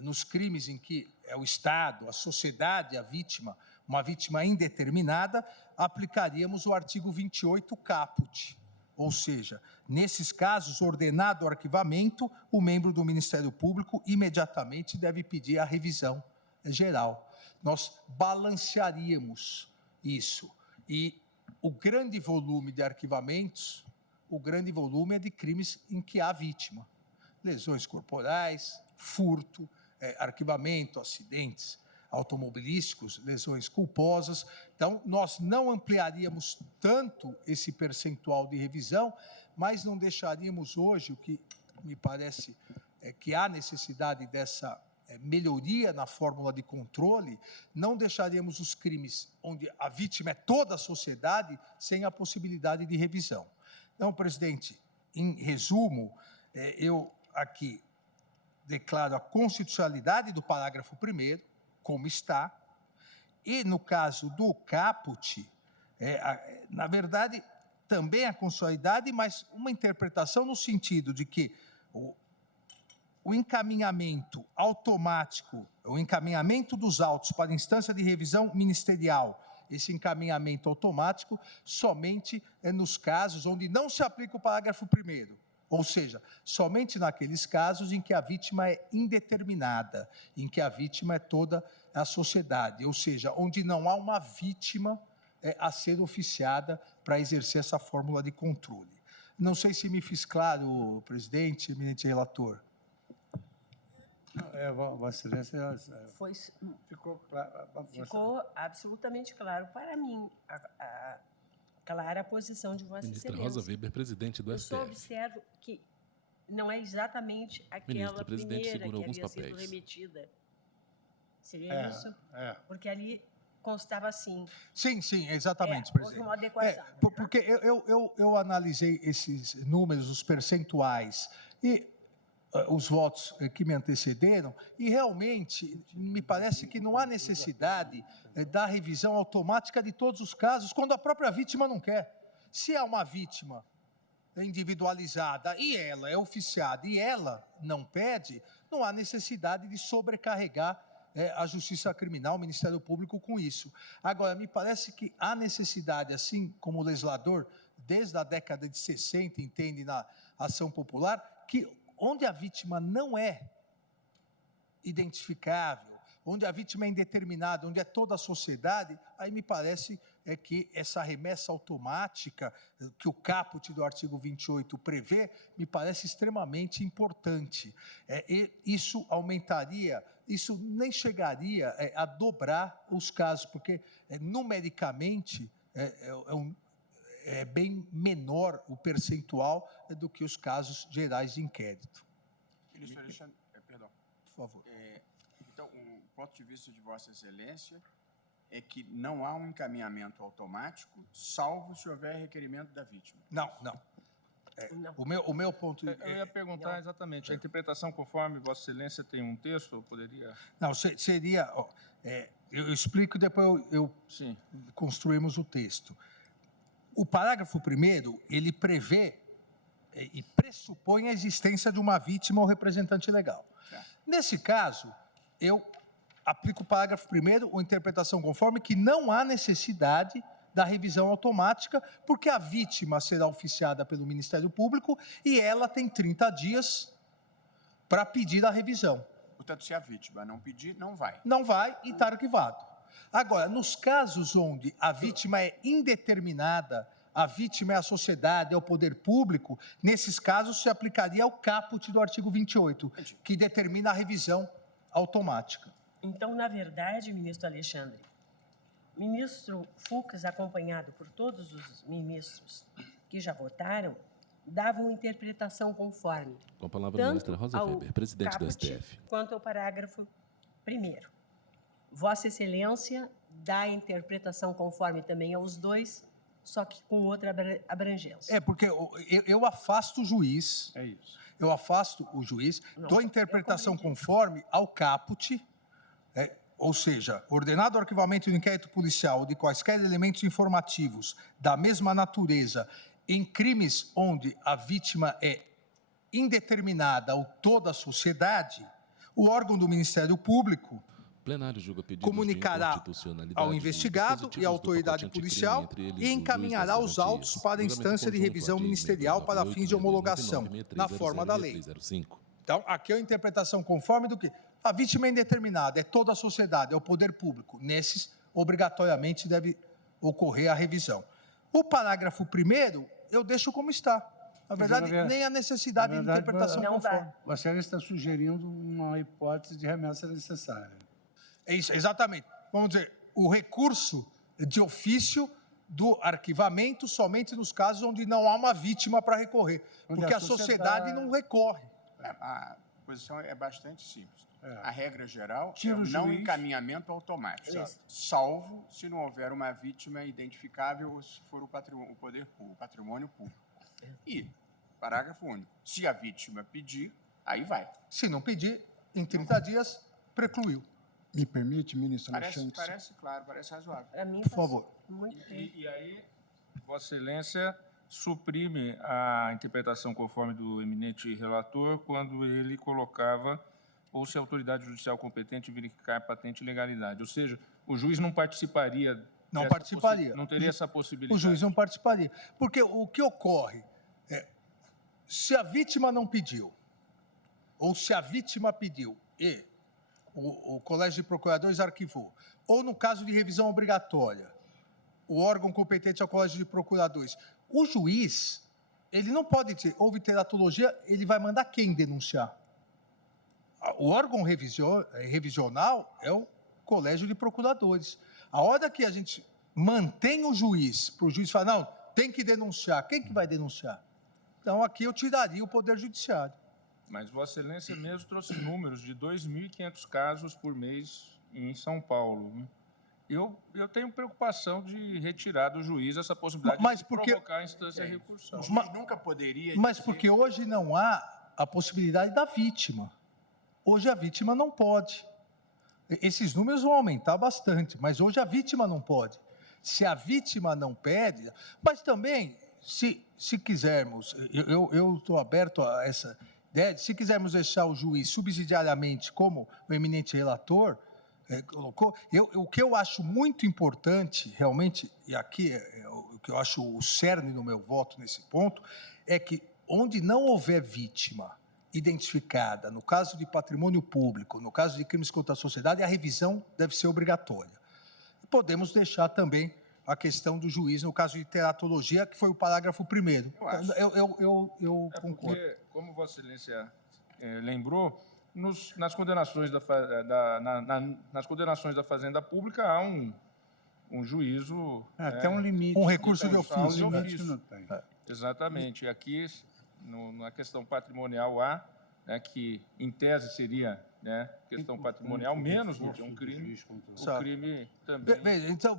nos crimes em que é o Estado, a sociedade, a vítima, uma vítima indeterminada, aplicaríamos o artigo 28 caput. Ou seja, nesses casos, ordenado o arquivamento, o membro do Ministério Público imediatamente deve pedir a revisão geral. Nós balancearíamos isso. E o grande volume de arquivamentos, o grande volume é de crimes em que há vítima. Lesões corporais, furto, arquivamento, acidentes automobilísticos, lesões culposas. Então, nós não ampliaríamos tanto esse percentual de revisão, mas não deixaríamos hoje, o que me parece que há necessidade dessa melhoria na fórmula de controle, não deixaríamos os crimes onde a vítima é toda a sociedade sem a possibilidade de revisão. Então, presidente, em resumo, eu aqui declaro a constitucionalidade do parágrafo 1º, como está, e no caso do caput, na verdade, também a constitucionalidade, mas uma interpretação no sentido de que o encaminhamento automático, o encaminhamento dos autos para a instância de revisão ministerial, esse encaminhamento automático somente nos casos onde não se aplica o parágrafo 1º, ou seja, somente naqueles casos em que a vítima é indeterminada, em que a vítima é toda a sociedade, ou seja, onde não há uma vítima a ser oficiada para exercer essa fórmula de controle. Não sei se me fiz claro, presidente, eminente relator. Vossa Excelência, ficou claro. Ficou absolutamente claro para mim a clara posição de Vossa Excelência. Ministra Rosa Weber, presidente do STF. Eu só observo que não é exatamente aquela primeira que havia sido remetida. Seria isso? Porque ali constava assim. Sim, exatamente, presidente. Houve uma adequação. Porque eu analisei esses números, os percentuais e os votos que me antecederam, e realmente me parece que não há necessidade da revisão automática de todos os casos, quando a própria vítima não quer. Se há uma vítima individualizada e ela é oficiada e ela não pede, não há necessidade de sobrecarregar a Justiça Criminal, o Ministério Público com isso. Agora, me parece que há necessidade, assim como o legislador, desde a década de 60, entende na ação popular, que onde a vítima não é identificável, onde a vítima é indeterminada, onde é toda a sociedade, aí me parece que essa remessa automática que o caput do artigo 28 prevê, me parece extremamente importante. E isso aumentaria, isso nem chegaria a dobrar os casos, porque numericamente é bem menor o percentual do que os casos gerais de inquérito. Ministro Alexandre, perdão. Por favor. Então, o ponto de vista de Vossa Excelência é que não há um encaminhamento automático, salvo se houver requerimento da vítima. Não. O meu ponto... Eu ia perguntar exatamente, a interpretação conforme Vossa Excelência tem um texto, eu poderia... Não, seria... eu explico e depois Sim. Construímos o texto. O parágrafo 1º, ele prevê e pressupõe a existência de uma vítima ou representante legal. Nesse caso, eu aplico o parágrafo 1º, ou interpretação conforme, que não há necessidade da revisão automática, porque a vítima será oficiada pelo Ministério Público e ela tem 30 dias para pedir a revisão. Portanto, se a vítima não pedir, não vai. Não vai e está arquivado. Agora, nos casos onde a vítima é indeterminada, a vítima é a sociedade, é o poder público, nesses casos se aplicaria o caput do artigo 28, que determina a revisão automática. Então, na verdade, ministro Alexandre, ministro Fux, acompanhado por todos os ministros que já votaram, davam interpretação conforme. Com a palavra a ministra Rosa Weber, presidente do STF. Quanto ao parágrafo 1º. Vossa Excelência dá interpretação conforme também aos dois, só que com outra abrangência. Porque eu afasto o juiz. É isso. Eu afasto o juiz, dou interpretação conforme ao caput, ou seja, ordenado o arquivamento do inquérito policial ou de quaisquer elementos informativos da mesma natureza em crimes onde a vítima é indeterminada ou toda a sociedade, o órgão do Ministério Público comunicará ao investigado e à autoridade policial e encaminhará os autos para a instância de revisão ministerial para fins de homologação, na forma da lei. Então, aqui é a interpretação conforme do que? A vítima é indeterminada, é toda a sociedade, é o poder público. Nesses, obrigatoriamente, deve ocorrer a revisão. O parágrafo 1º, eu deixo como está. Na verdade, nem a necessidade de interpretação conforme. Você está sugerindo uma hipótese de remessa necessária. É isso, exatamente. Vamos dizer, o recurso de ofício do arquivamento somente nos casos onde não há uma vítima para recorrer, porque a sociedade não recorre. A posição é bastante simples. A regra geral é o não encaminhamento automático, salvo se não houver uma vítima identificável ou se for o patrimônio público. E, parágrafo único, se a vítima pedir, aí vai. Se não pedir, em 30 dias, precluiu. Me permite, ministro Alexandre? Parece claro, parece razoável. Para mim, por favor. E aí, Vossa Excelência suprime a interpretação conforme do eminente relator quando ele colocava ou se a autoridade judicial competente verificar patente e legalidade. Ou seja, o juiz não participaria. Não participaria. Não teria essa possibilidade. O juiz não participaria. Porque o que ocorre é, se a vítima não pediu, ou se a vítima pediu e o Colégio de Procuradores arquivou, ou no caso de revisão obrigatória, o órgão competente é o Colégio de Procuradores, o juiz, ele não pode dizer, houve teratologia, ele vai mandar quem denunciar? O órgão revisional é o Colégio de Procuradores. A hora que a gente mantém o juiz, para o juiz falar, não, tem que denunciar, quem que vai denunciar? Então, aqui eu tiraria o Poder Judiciário. Mas Vossa Excelência mesmo trouxe números de 2.500 casos por mês em São Paulo. Né? Eu tenho preocupação de retirar do juiz essa possibilidade de provocar a instância recursal. O juiz nunca poderia Mas porque hoje não há a possibilidade da vítima. Hoje a vítima não pode. Esses números vão aumentar bastante, mas hoje a vítima não pode. Se a vítima não pede... Mas também, se quisermos, eu estou aberto a essa... Se quisermos deixar o juiz subsidiariamente, como o eminente relator colocou, o que eu acho muito importante, realmente, e aqui é o que eu acho o cerne no meu voto nesse ponto, é que onde não houver vítima identificada, no caso de patrimônio público, no caso de crimes contra a sociedade, a revisão deve ser obrigatória. Podemos deixar também a questão do juiz, no caso de teratologia, que foi o parágrafo 1º. Eu concordo. Porque, como Vossa Excelência lembrou, nas condenações nas condenações da Fazenda Pública há um juízo... Até um limite. Um recurso de ofício. Não tem. Exatamente. E aqui, na questão patrimonial há, que em tese seria... questão patrimonial menos do que um crime, o crime também... Então,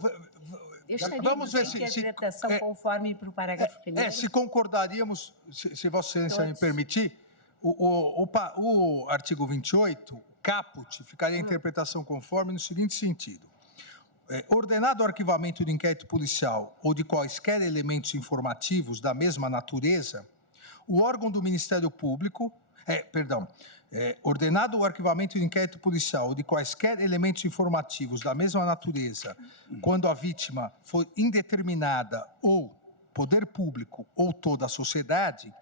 vamos ver se interpretação conforme para o parágrafo 1º. Se concordaríamos, se Vossa Excelência me permitir, o artigo 28, caput, ficaria a interpretação conforme no seguinte sentido. Ordenado o arquivamento do inquérito policial ou de quaisquer elementos informativos da mesma natureza, o órgão do Ministério Público... ordenado o arquivamento do inquérito policial ou de quaisquer elementos informativos da mesma natureza, quando a vítima for indeterminada ou poder público ou toda a sociedade,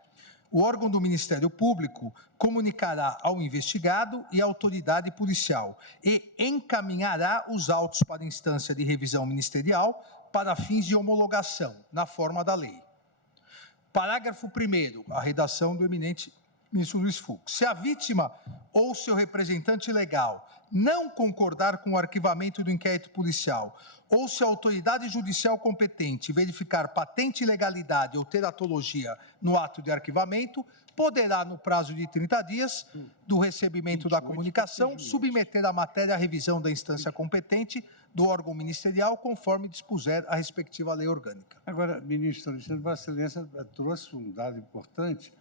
o órgão do Ministério Público comunicará ao investigado e à autoridade policial e encaminhará os autos para a instância de revisão ministerial para fins de homologação, na forma da lei. Parágrafo 1º, a redação do eminente ministro Luiz Fux. Se a vítima ou seu representante legal não concordar com o arquivamento do inquérito policial ou se a autoridade judicial competente verificar patente ilegalidade ou teratologia no ato de arquivamento, poderá, no prazo de 30 dias do recebimento da comunicação, submeter a matéria à revisão da instância competente do órgão ministerial, conforme dispuser a respectiva lei orgânica. Agora, ministro Alexandre, Vossa Excelência trouxe um dado importante,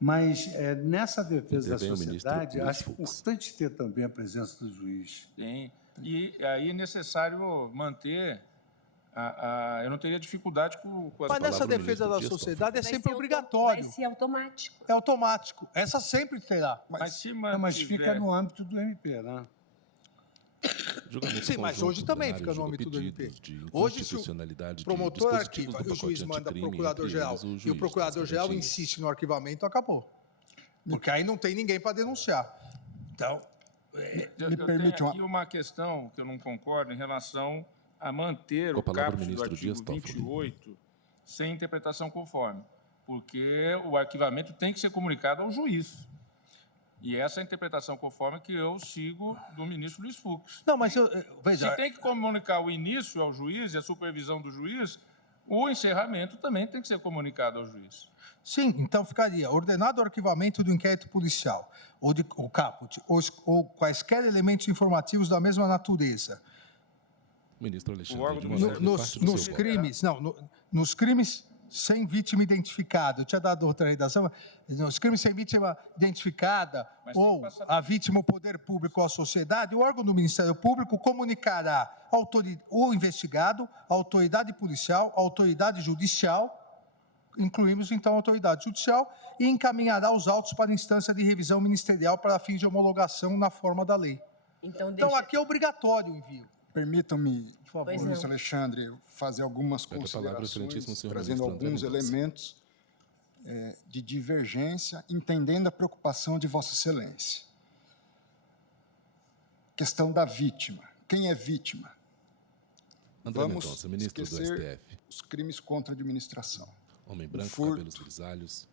mas nessa defesa da sociedade, acho importante ter também a presença do juiz. Sim, e aí é necessário manter... eu não teria dificuldade com as Mas nessa defesa da sociedade é sempre obrigatório. Vai ser automático. É automático. Essa sempre terá. Mas fica no âmbito do MP, né? Sim, mas hoje também fica no âmbito do MP. Hoje, se o promotor arquiva e o juiz manda para o procurador-geral e o procurador-geral insiste no arquivamento, acabou. Porque aí não tem ninguém para denunciar. Então, me permite aqui uma questão que eu não concordo em relação a manter o caput do artigo 28 sem interpretação conforme, porque o arquivamento tem que ser comunicado ao juiz. E essa é a interpretação conforme que eu sigo do ministro Luiz Fux. Não, mas veja... Se tem que comunicar o início ao juiz e a supervisão do juiz, o encerramento também tem que ser comunicado ao juiz. Sim, então ficaria ordenado o arquivamento do inquérito policial, ou o caput, ou quaisquer elementos informativos da mesma natureza. Ministro Alexandre, nos crimes, nos crimes sem vítima identificada, eu tinha dado outra redação, nos crimes sem vítima identificada, ou a vítima, o poder público ou a sociedade, o órgão do Ministério Público comunicará o investigado, a autoridade policial, a autoridade judicial, incluímos então a autoridade judicial, e encaminhará os autos para a instância de revisão ministerial para fins de homologação na forma da lei. Então aqui é obrigatório o envio. Permitam-me, por favor, ministro Alexandre, fazer algumas considerações, trazendo alguns elementos de divergência, entendendo a preocupação de Vossa Excelência. Questão da vítima. Quem é vítima? André Mendonça, ministro do STF. Os crimes contra a administração. Homem branco, furto, cabelos grisalhos,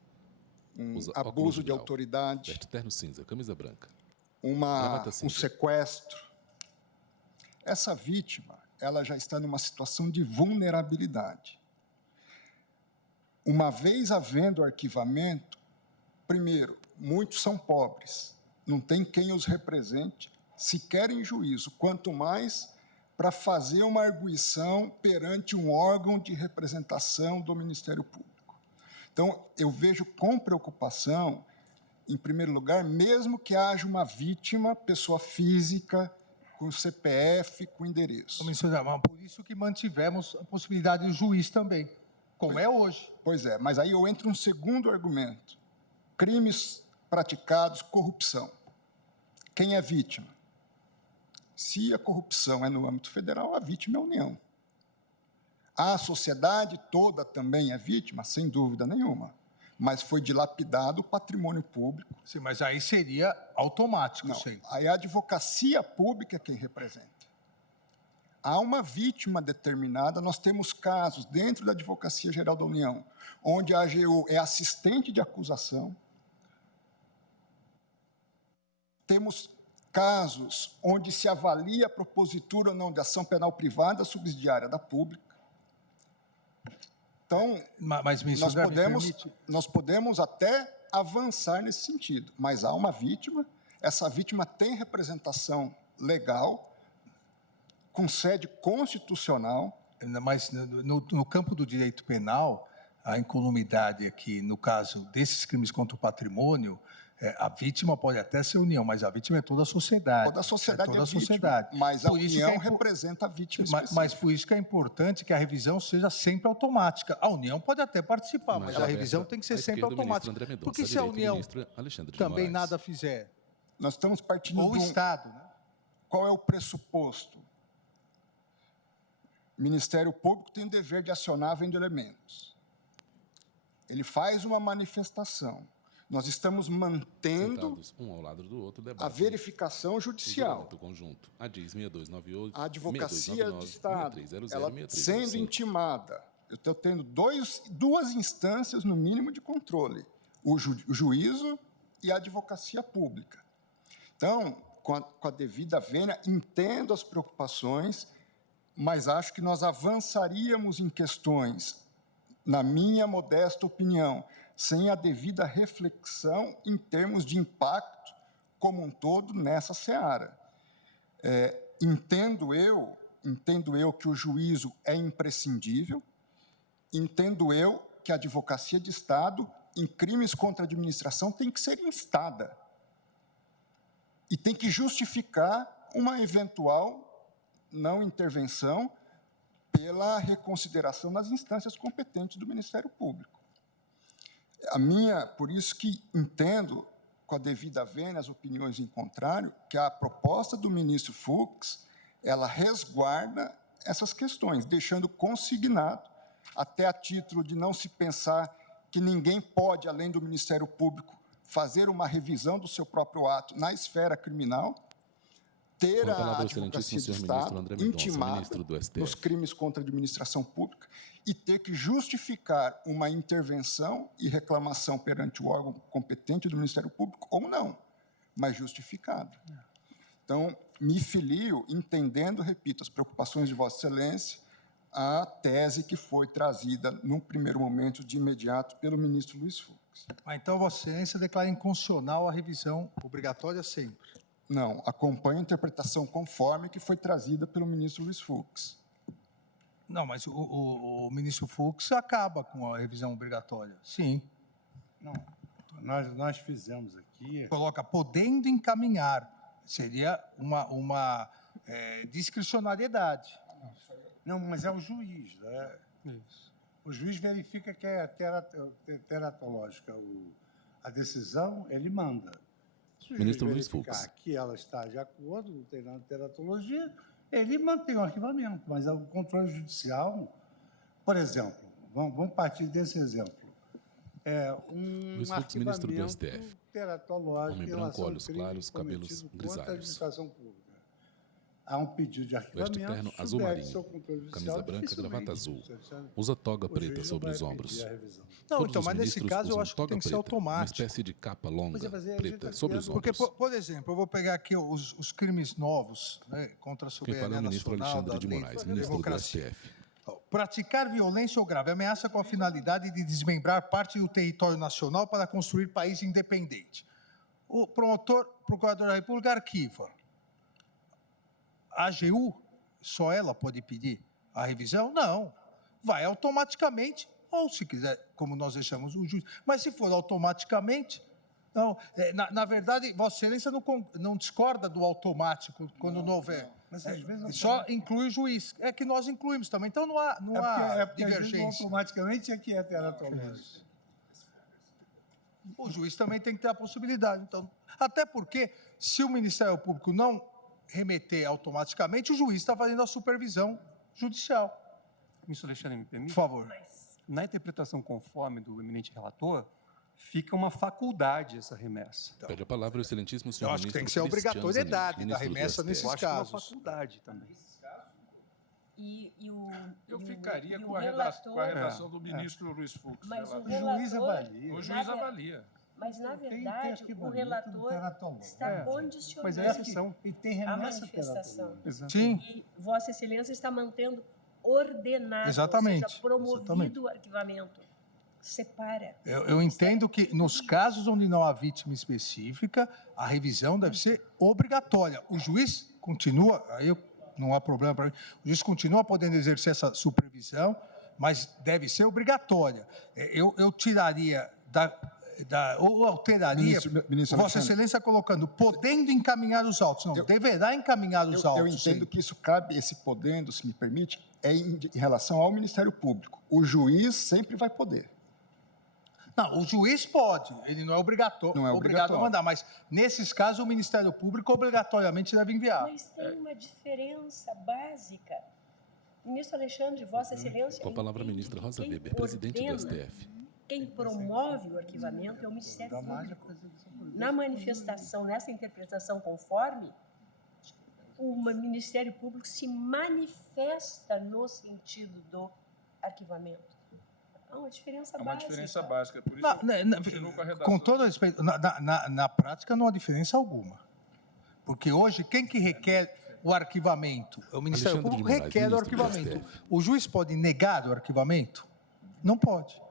abuso de autoridade, veste terno cinza, camisa branca, um sequestro. Essa vítima, ela já está numa situação de vulnerabilidade. Uma vez havendo arquivamento, primeiro, muitos são pobres, não tem quem os represente, sequer em juízo, quanto mais para fazer uma arguição perante um órgão de representação do Ministério Público. Então, eu vejo com preocupação, em primeiro lugar, mesmo que haja uma vítima, pessoa física, com CPF, com endereço. Por isso que mantivemos a possibilidade do juiz também, como é hoje. Pois é, mas aí eu entro um segundo argumento. Crimes praticados, corrupção. Quem é vítima? Se a corrupção é no âmbito federal, a vítima é a União. A sociedade toda também é vítima, sem dúvida nenhuma. Mas foi dilapidado o patrimônio público. Sim, mas aí seria automático. Não, sempre. Aí a advocacia pública é quem representa. Há uma vítima determinada, nós temos casos dentro da Advocacia Geral da União, onde a AGU é assistente de acusação. Temos casos onde se avalia a propositura ou não de ação penal privada subsidiária da pública. Então, mas nós podemos até avançar nesse sentido, mas há uma vítima, essa vítima tem representação legal, com sede constitucional. Mas no campo do direito penal, a incolumidade aqui, no caso desses crimes contra o patrimônio, a vítima pode até ser a União, mas a vítima é toda a sociedade. Toda a sociedade toda a sociedade. Vítima, mas a União representa a vítima específica. Mas por isso que é importante que a revisão seja sempre automática. A União pode até participar, mas a revisão tem que ser sempre automática. Porque se a União também nada fizer... Nós estamos partindo ou o Estado, né? Qual é o pressuposto? O Ministério Público tem o dever de acionar vendo elementos. Ele faz uma manifestação. Nós estamos mantendo um ao lado do outro, a verificação judicial. Conjunto. A DIS 6298, a Advocacia do Estado, ela sendo intimada. Eu estou tendo duas instâncias, no mínimo, de controle. O juízo e a advocacia pública. Então, com a devida vênia, entendo as preocupações, mas acho que nós avançaríamos em questões, na minha modesta opinião, sem a devida reflexão em termos de impacto como um todo nessa seara. Entendo eu que o juízo é imprescindível, entendo eu que a advocacia de Estado, em crimes contra a administração, tem que ser instada e tem que justificar uma eventual não intervenção pela reconsideração nas instâncias competentes do Ministério Público. Por isso que entendo, com a devida vênia, as opiniões em contrário, que a proposta do ministro Fux, ela resguarda essas questões, deixando consignado, até a título de não se pensar que ninguém pode, além do Ministério Público, fazer uma revisão do seu próprio ato na esfera criminal, ter a advocacia de Estado intimada nos crimes contra a administração pública e ter que justificar uma intervenção e reclamação perante o órgão competente do Ministério Público, ou não, mas justificado. Então, me filio entendendo, repito, as preocupações de Vossa Excelência, a tese que foi trazida, num primeiro momento, de imediato, pelo ministro Luiz Fux. Então, Vossa Excelência declara inconstitucional a revisão obrigatória sempre? Não, acompanho a interpretação conforme que foi trazida pelo ministro Luiz Fux. Não, mas o ministro Fux acaba com a revisão obrigatória. Sim. Não, nós fizemos aqui... Coloca podendo encaminhar. Seria uma discricionariedade. Não, mas é o juiz. Né? Isso. O juiz verifica que é teratológica. A decisão, ele manda. Se o ministro Luiz Fux. Que ela está de acordo, não tem nada de teratologia, ele mantém o arquivamento. Mas o controle judicial, por exemplo, vamos partir desse exemplo. Luiz Fux, ministro do STF. Teratológico homem branco, olhos claros, cabelos grisalhos. Há um pedido de arquivamento, veste terno azul marinho, camisa branca, gravata azul. Usa toga preta sobre os ombros. Não, então, mas nesse caso eu acho que tem que ser automático. Uma espécie de capa longa, preta, sobre os Porque, ombros. por exemplo, eu vou pegar aqui os crimes novos, né, contra a soberania nacional, Alexandre de Moraes, ministro do STF. Praticar violência ou grave ameaça com a finalidade de desmembrar parte do território nacional para construir país independente. O procurador da República arquiva. A AGU, só ela pode pedir a revisão? Não. Vai automaticamente, ou se quiser, como nós deixamos o juiz. Mas se for automaticamente, não. Na verdade, Vossa Excelência não discorda do automático quando não houver. Mas às vezes só inclui o juiz. É que nós incluímos também. Então não há divergência. Automaticamente é que é teratológico. O juiz também tem que ter a possibilidade. Então, até porque, se o Ministério Público não remeter automaticamente, o juiz está fazendo a supervisão judicial. Ministro Alexandre, me permite? Por favor. Na interpretação conforme do eminente relator, fica uma faculdade essa remessa. Pede a palavra o excelentíssimo senhor ministro. Eu acho que tem que ser a obrigatoriedade da remessa nesses casos. Eu acho que é uma faculdade também. Eu ficaria com a redação do ministro Luiz Fux. Mas o juiz avalia. O juiz avalia. Mas, na verdade, o relator está condicionando a manifestação. Sim. E Vossa Excelência está mantendo ordenado, exatamente, ou seja, promovido o arquivamento. Separa. Eu entendo que, nos casos onde não há vítima específica, a revisão deve ser obrigatória. O juiz continua, aí não há problema para mim, o juiz continua podendo exercer essa supervisão, mas deve ser obrigatória. Eu tiraria ou alteraria, ministro Vossa Excelência colocando, podendo encaminhar os autos. Não, deverá encaminhar os autos. Eu entendo que isso cabe, esse podendo, se me permite, em relação ao Ministério Público. O juiz sempre vai poder. Não, o juiz pode, ele não é obrigatório, obrigado a mandar, mas nesses casos o Ministério Público obrigatoriamente deve enviar. Mas tem uma diferença básica. Ministro Alexandre, Vossa Excelência... Com a palavra a ministra Rosa Weber, presidente do STF. Quem promove o arquivamento é o Ministério Público. Na manifestação, nessa interpretação conforme, o Ministério Público se manifesta no sentido do arquivamento. Há uma diferença básica. Há uma diferença básica. Por isso, com todo respeito, na prática não há diferença alguma. Porque hoje, quem que requer o arquivamento? O Ministério Público requer o arquivamento. O juiz pode negar o arquivamento? Não pode.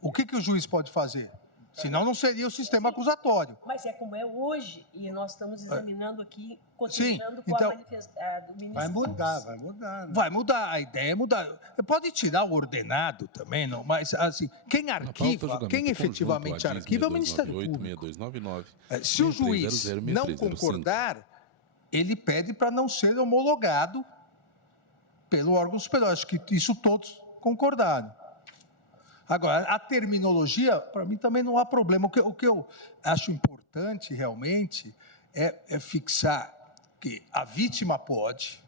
O que o juiz pode fazer? Senão não seria o sistema acusatório. Mas é como é hoje, e nós estamos examinando aqui, continuando com a manifestação do ministro. Vai mudar, vai mudar. Né? Vai mudar, a ideia é mudar. Pode tirar o ordenado também, não, mas assim, quem arquiva, quem efetivamente arquiva é o Ministério Público. Se o juiz não concordar, ele pede para não ser homologado pelo órgão superior. Acho que isso todos concordaram. Agora, a terminologia, para mim, também não há problema. O que eu acho importante, realmente, é fixar que a vítima pode,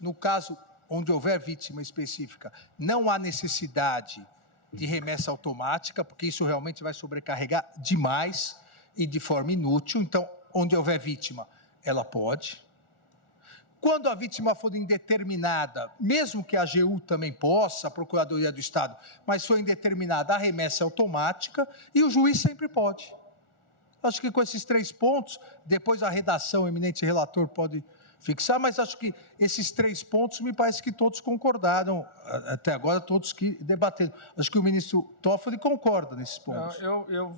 no caso onde houver vítima específica, não há necessidade de remessa automática, porque isso realmente vai sobrecarregar demais e de forma inútil. Então, onde houver vítima, ela pode. Quando a vítima for indeterminada, mesmo que a AGU também possa, a Procuradoria do Estado, mas for indeterminada, a remessa é automática e o juiz sempre pode. Acho que com esses 3 pontos, depois a redação, o eminente relator pode fixar, mas acho que esses 3 pontos me parece que todos concordaram, até agora todos que debateram. Acho que o ministro Toffoli concorda nesses pontos. Eu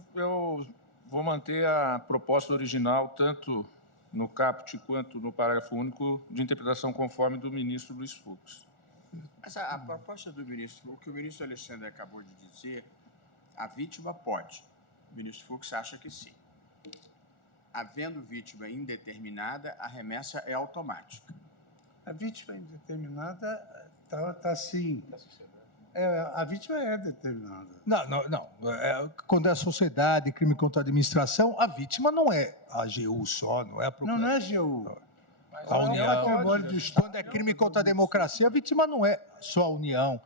vou manter a proposta original, tanto no caput quanto no parágrafo único de interpretação conforme do ministro Luiz Fux. Mas a proposta do ministro, o que o ministro Alexandre acabou de dizer, a vítima pode. O ministro Fux acha que sim. Havendo vítima indeterminada, a remessa é automática. A vítima indeterminada está assim. A vítima é determinada. Não. Quando é a sociedade, crime contra a administração, a vítima não é a AGU só, não é a Procuradoria. Não é a AGU. A União. Quando é crime contra a democracia, a vítima não é só a União.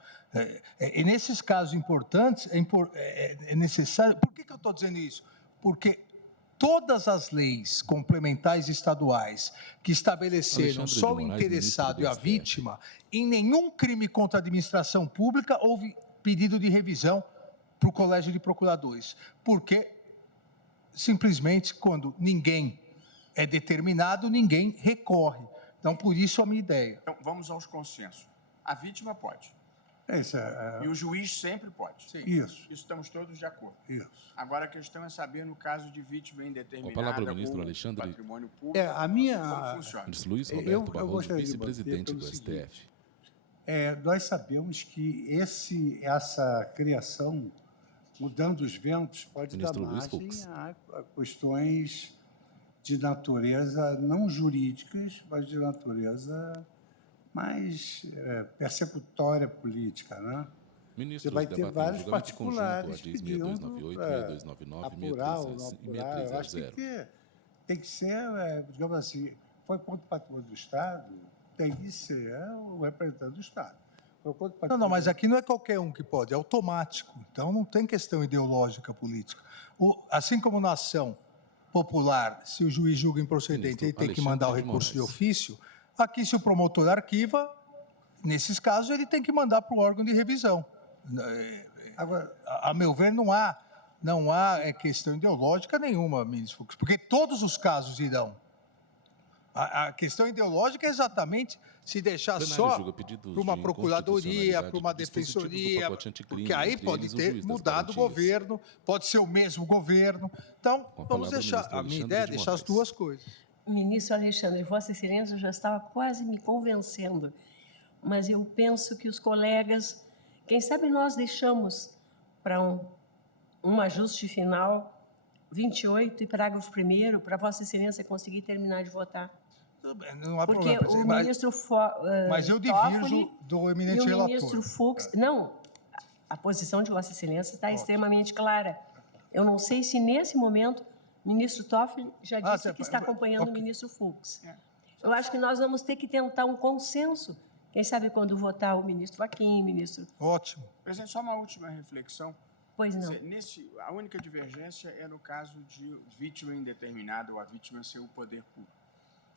E nesses casos importantes, é necessário... Por que eu estou dizendo isso? Porque todas as leis complementares estaduais que estabeleceram só o interessado e a vítima, em nenhum crime contra a administração pública houve pedido de revisão para o Colégio de Procuradores. Porque, simplesmente, quando ninguém é determinado, ninguém recorre. Então, por isso a minha ideia. Então, vamos aos consensos. A vítima pode. E o juiz sempre pode. Sim. Isso estamos todos de acordo. Isso. Agora, a questão é saber, no caso de vítima indeterminada, a palavra ao ministro Alexandre. Patrimônio público, como funciona. Ministro Luiz Roberto Barroso, vice-presidente do STF. Nós sabemos que essa criação, mudando os ventos, pode dar margem a questões de natureza não jurídicas, mas de natureza mais persecutória política, né? Ministros vai ter vários particulares pedindo apurar ou não apurar. Eu acho que tem que ser, digamos assim, foi contra o patrimônio do Estado, tem que ser o representante do Estado. Não, mas aqui não é qualquer um que pode, é automático. Então não tem questão ideológica política. Assim como na ação popular, se o juiz julga improcedente, ele tem que mandar o recurso de ofício. Aqui, se o promotor arquiva, nesses casos, ele tem que mandar para o órgão de revisão. Agora, a meu ver, não há questão ideológica nenhuma, ministro Fux, porque todos os casos irão. A questão ideológica é exatamente se deixar só para uma procuradoria, para uma defensoria, porque aí pode ter mudado o governo, pode ser o mesmo governo. Então, vamos deixar, a minha ideia é deixar as duas coisas. Ministro Alexandre, Vossa Excelência já estava quase me convencendo, mas eu penso que os colegas, quem sabe nós deixamos para um ajuste final 28 e parágrafo 1º, para Vossa Excelência conseguir terminar de votar. Não há porque problema. O ministro mas eu divirjo do eminente relator. E o ministro Fux... Não, a posição de Vossa Excelência está extremamente clara. Eu não sei se, nesse momento, o ministro Toffoli já disse que está acompanhando o ministro Fux. Eu acho que nós vamos ter que tentar um consenso. Quem sabe quando votar o ministro Fachin, ministro... Ótimo. Presidente, só uma última reflexão. Pois não. A única divergência é no caso de vítima indeterminada ou a vítima ser o poder público.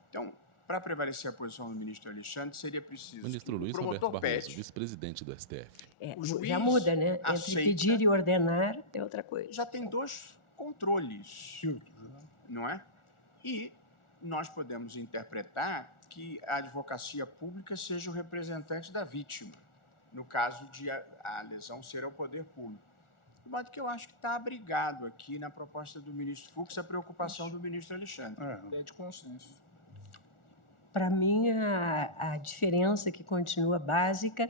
Então, para prevalecer a posição do ministro Alexandre, seria preciso... Ministro Luiz Roberto Barroso, vice-presidente do STF. Já muda, né? Entre pedir e ordenar é outra coisa. Já tem dois controles, não é? E nós podemos interpretar que a advocacia pública seja o representante da vítima, no caso de a lesão ser ao poder público. De modo que eu acho que está abrigado aqui na proposta do ministro Fux a preocupação do ministro Alexandre. É de consenso. Para mim, a diferença que continua básica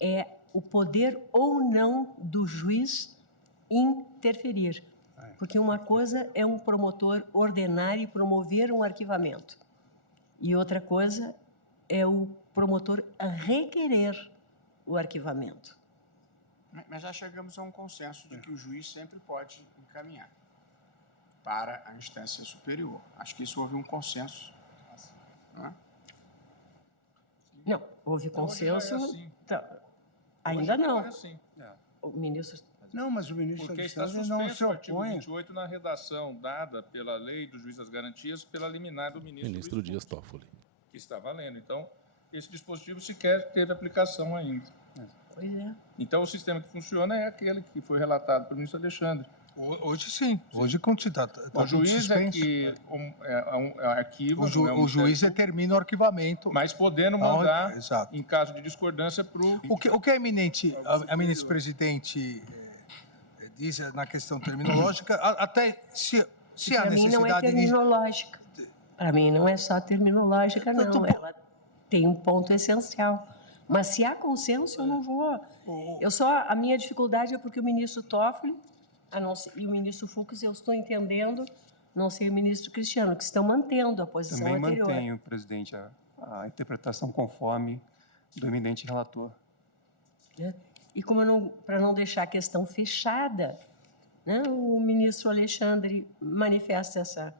é o poder ou não do juiz interferir. Porque uma coisa é um promotor ordenar e promover um arquivamento. E outra coisa é o promotor requerer o arquivamento. Mas já chegamos a um consenso de que o juiz sempre pode encaminhar para a instância superior. Acho que isso houve um consenso. Não é? Não, houve consenso. Então, ainda não. O ministro... Não, mas o ministro Porque está suspenso o artigo 28 na redação dada pela lei do juiz das garantias pela liminar do ministro Dias Toffoli. Que está valendo. Então, esse dispositivo sequer teve aplicação ainda. Pois é. Então, o sistema que funciona é aquele que foi relatado pelo ministro Alexandre. Hoje sim. Hoje continua. O juiz é que arquiva. O juiz determina o arquivamento. Mas podendo mandar, em caso de discordância, para o... O que a eminente presidente diz na questão terminológica, até se há necessidade... Para mim não é terminológica. Para mim não é só terminológica, não. Ela tem um ponto essencial. Mas se há consenso, eu não vou... A minha dificuldade é porque o ministro Toffoli e o ministro Fux, eu estou entendendo, não sei o ministro Cristiano, que estão mantendo a posição anterior. Também mantenho, presidente, a interpretação conforme do eminente relator. E para não deixar a questão fechada, né, o ministro Alexandre manifesta essa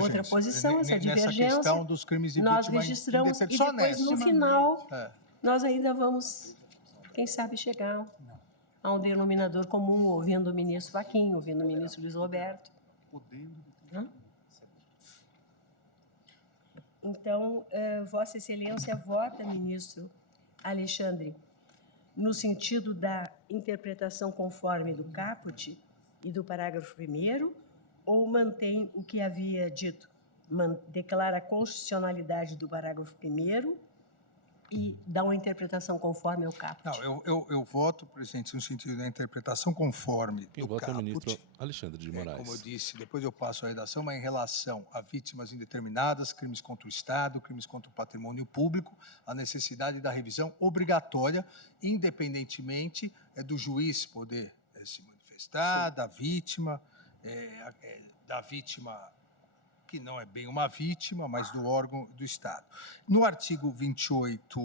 outra posição, essa divergência. Nessa questão dos crimes de vítima, nós registramos e depois, no final, nós ainda vamos, quem sabe, chegar a um denominador comum, ouvindo o ministro Fachin, ouvindo o ministro Luiz Roberto. Então, Vossa Excelência vota, ministro Alexandre, no sentido da interpretação conforme do caput e do parágrafo 1º, ou mantém o que havia dito? Declara a constitucionalidade do parágrafo 1º e dá uma interpretação conforme ao caput? Não, eu voto, presidente, no sentido da interpretação conforme Quem vota caput. É o ministro Alexandre de Moraes. Como eu disse, depois eu passo a redação, mas em relação a vítimas indeterminadas, crimes contra o Estado, crimes contra o patrimônio público, a necessidade da revisão obrigatória, independentemente do juiz poder se manifestar, da vítima que não é bem uma vítima, mas do órgão do Estado. No artigo 28,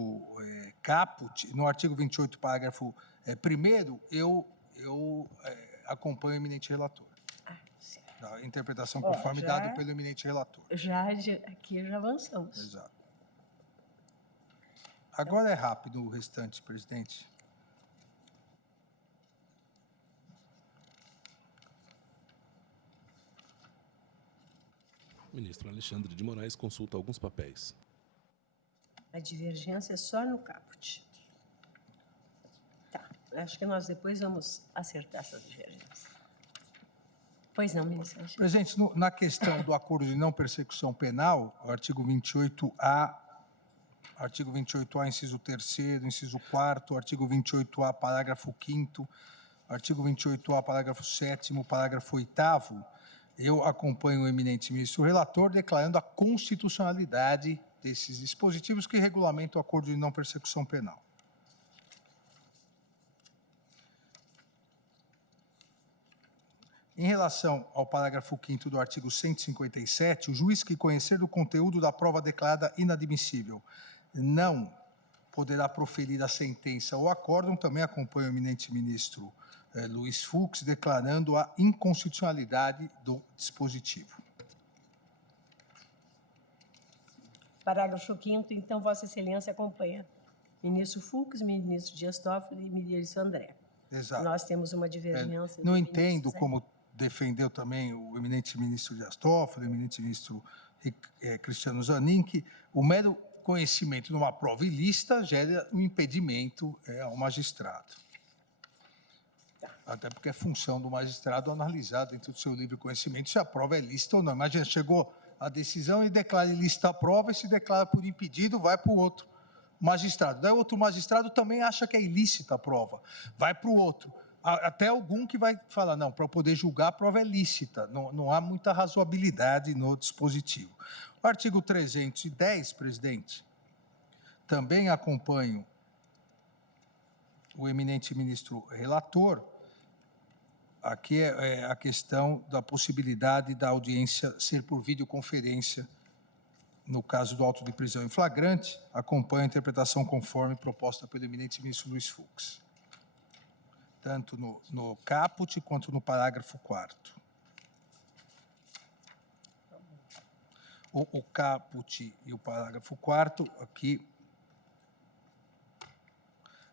caput, no artigo 28, parágrafo 1º, eu acompanho o eminente relator. A interpretação conforme dado pelo eminente relator. Aqui já avançamos. Exato. Agora é rápido o restante, presidente. O ministro Alexandre de Moraes consulta alguns papéis. A divergência é só no caput. Tá, acho que nós depois vamos acertar essa divergência. Pois não, ministro Alexandre. Presidente, na questão do acordo de não persecução penal, o artigo 28A, inciso 3º, inciso 4º, artigo 28A, parágrafo 5º, artigo 28A, parágrafo 7º, parágrafo 8º, eu acompanho o eminente ministro relator declarando a constitucionalidade desses dispositivos que regulamentam o acordo de não persecução penal. Em relação ao parágrafo 5º do artigo 157, o juiz que conhecer do conteúdo da prova declarada inadmissível não poderá proferir a sentença ou acórdão. Também acompanho o eminente ministro Luiz Fux, declarando a inconstitucionalidade do dispositivo. Parágrafo 5º, então, Vossa Excelência acompanha ministro Fux, ministro Dias Toffoli e ministro André. Exato. Nós temos uma divergência. Não entendo como defendeu também o eminente ministro Dias Toffoli, o eminente ministro Cristiano Zanin, que o mero conhecimento de uma prova ilícita gera um impedimento ao magistrado. Até porque é função do magistrado analisar dentro do seu livre conhecimento se a prova é lícita ou não. Imagina, chegou a decisão e declara ilícita a prova e se declara por impedido, vai para o outro magistrado. Daí o outro magistrado também acha que é ilícita a prova, vai para o outro. Até algum que vai falar, não, para poder julgar a prova é lícita, não há muita razoabilidade no dispositivo. O artigo 310, presidente, também acompanho o eminente ministro relator. Aqui é a questão da possibilidade da audiência ser por videoconferência, no caso do auto de prisão em flagrante, acompanho a interpretação conforme proposta pelo eminente ministro Luiz Fux, tanto no caput quanto no parágrafo 4º. O caput e o parágrafo 4º, aqui,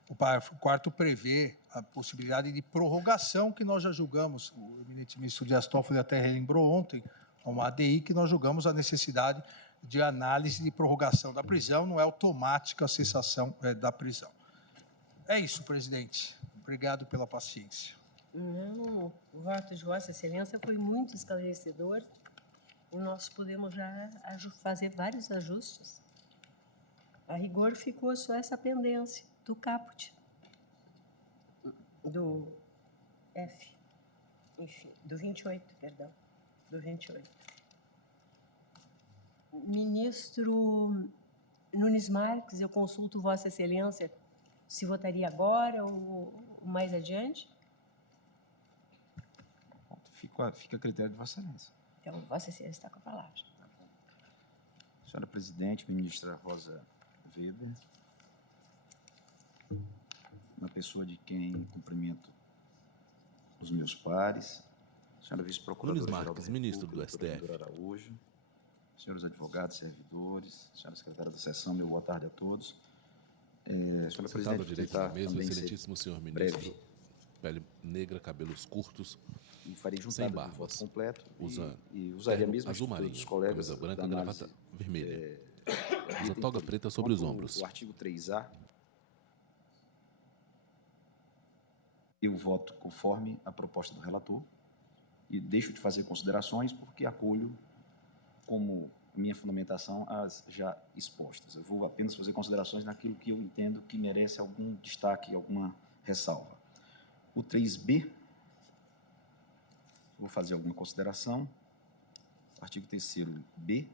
o parágrafo 4º prevê a possibilidade de prorrogação, que nós já julgamos, o eminente ministro Dias Toffoli até relembrou ontem, uma ADI, que nós julgamos a necessidade de análise de prorrogação da prisão, não é automática a cessação da prisão. É isso, presidente. Obrigado pela paciência. Não, o voto de Vossa Excelência foi muito esclarecedor e nós podemos já fazer vários ajustes. A rigor ficou só essa pendência do caput, do F, enfim, do 28, perdão, do 28. Ministro Nunes Marques, eu consulto Vossa Excelência se votaria agora ou mais adiante? Fica a critério de Vossa Excelência. Então, Vossa Excelência está com a palavra. Senhora Presidente, ministra Rosa Weber, na pessoa de quem cumprimento os meus pares, senhora vice-procuradora-geral da ministro do STF. Araújo, senhores advogados, servidores, senhora secretária da sessão, meu boa tarde a todos. Senhora Presidente, direito da mesa, excelentíssimo senhor ministro, pele negra, cabelos curtos, e farei sem juntada barbas, do voto completo e usaria mesmo azul marinho, dos colegas camisa branca, da gravata vermelha, usa toga preta sobre os ombros. O artigo 3A, eu voto conforme a proposta do relator e deixo de fazer considerações porque acolho como minha fundamentação as já expostas. Eu vou apenas fazer considerações naquilo que eu entendo que merece algum destaque, alguma ressalva. O 3B, vou fazer alguma consideração. O artigo 3º-B,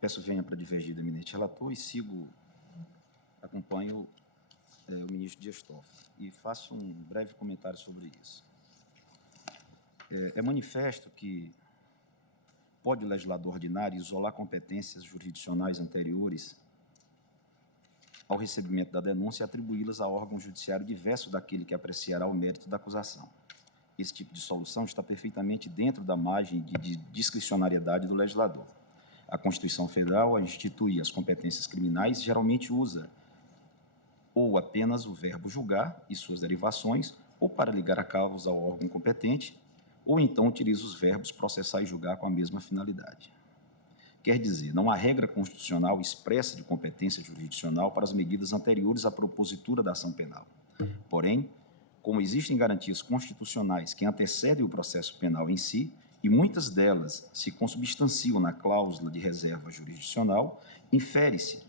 peço venha para divergir do eminente relator e acompanho o ministro Dias Toffoli e faço um breve comentário sobre isso. É manifesto que pode o legislador ordinário isolar competências jurisdicionais anteriores ao recebimento da denúncia e atribuí-las a órgão judiciário diverso daquele que apreciará o mérito da acusação. Esse tipo de solução está perfeitamente dentro da margem de discricionariedade do legislador. A Constituição Federal, a institui as competências criminais, geralmente usa ou apenas o verbo julgar e suas derivações, ou para ligar a causa ao órgão competente, ou então utiliza os verbos processar e julgar com a mesma finalidade. Quer dizer, não há regra constitucional expressa de competência jurisdicional para as medidas anteriores à propositura da ação penal. Porém, como existem garantias constitucionais que antecedem o processo penal em si, e muitas delas se consubstanciam na cláusula de reserva jurisdicional, infere-se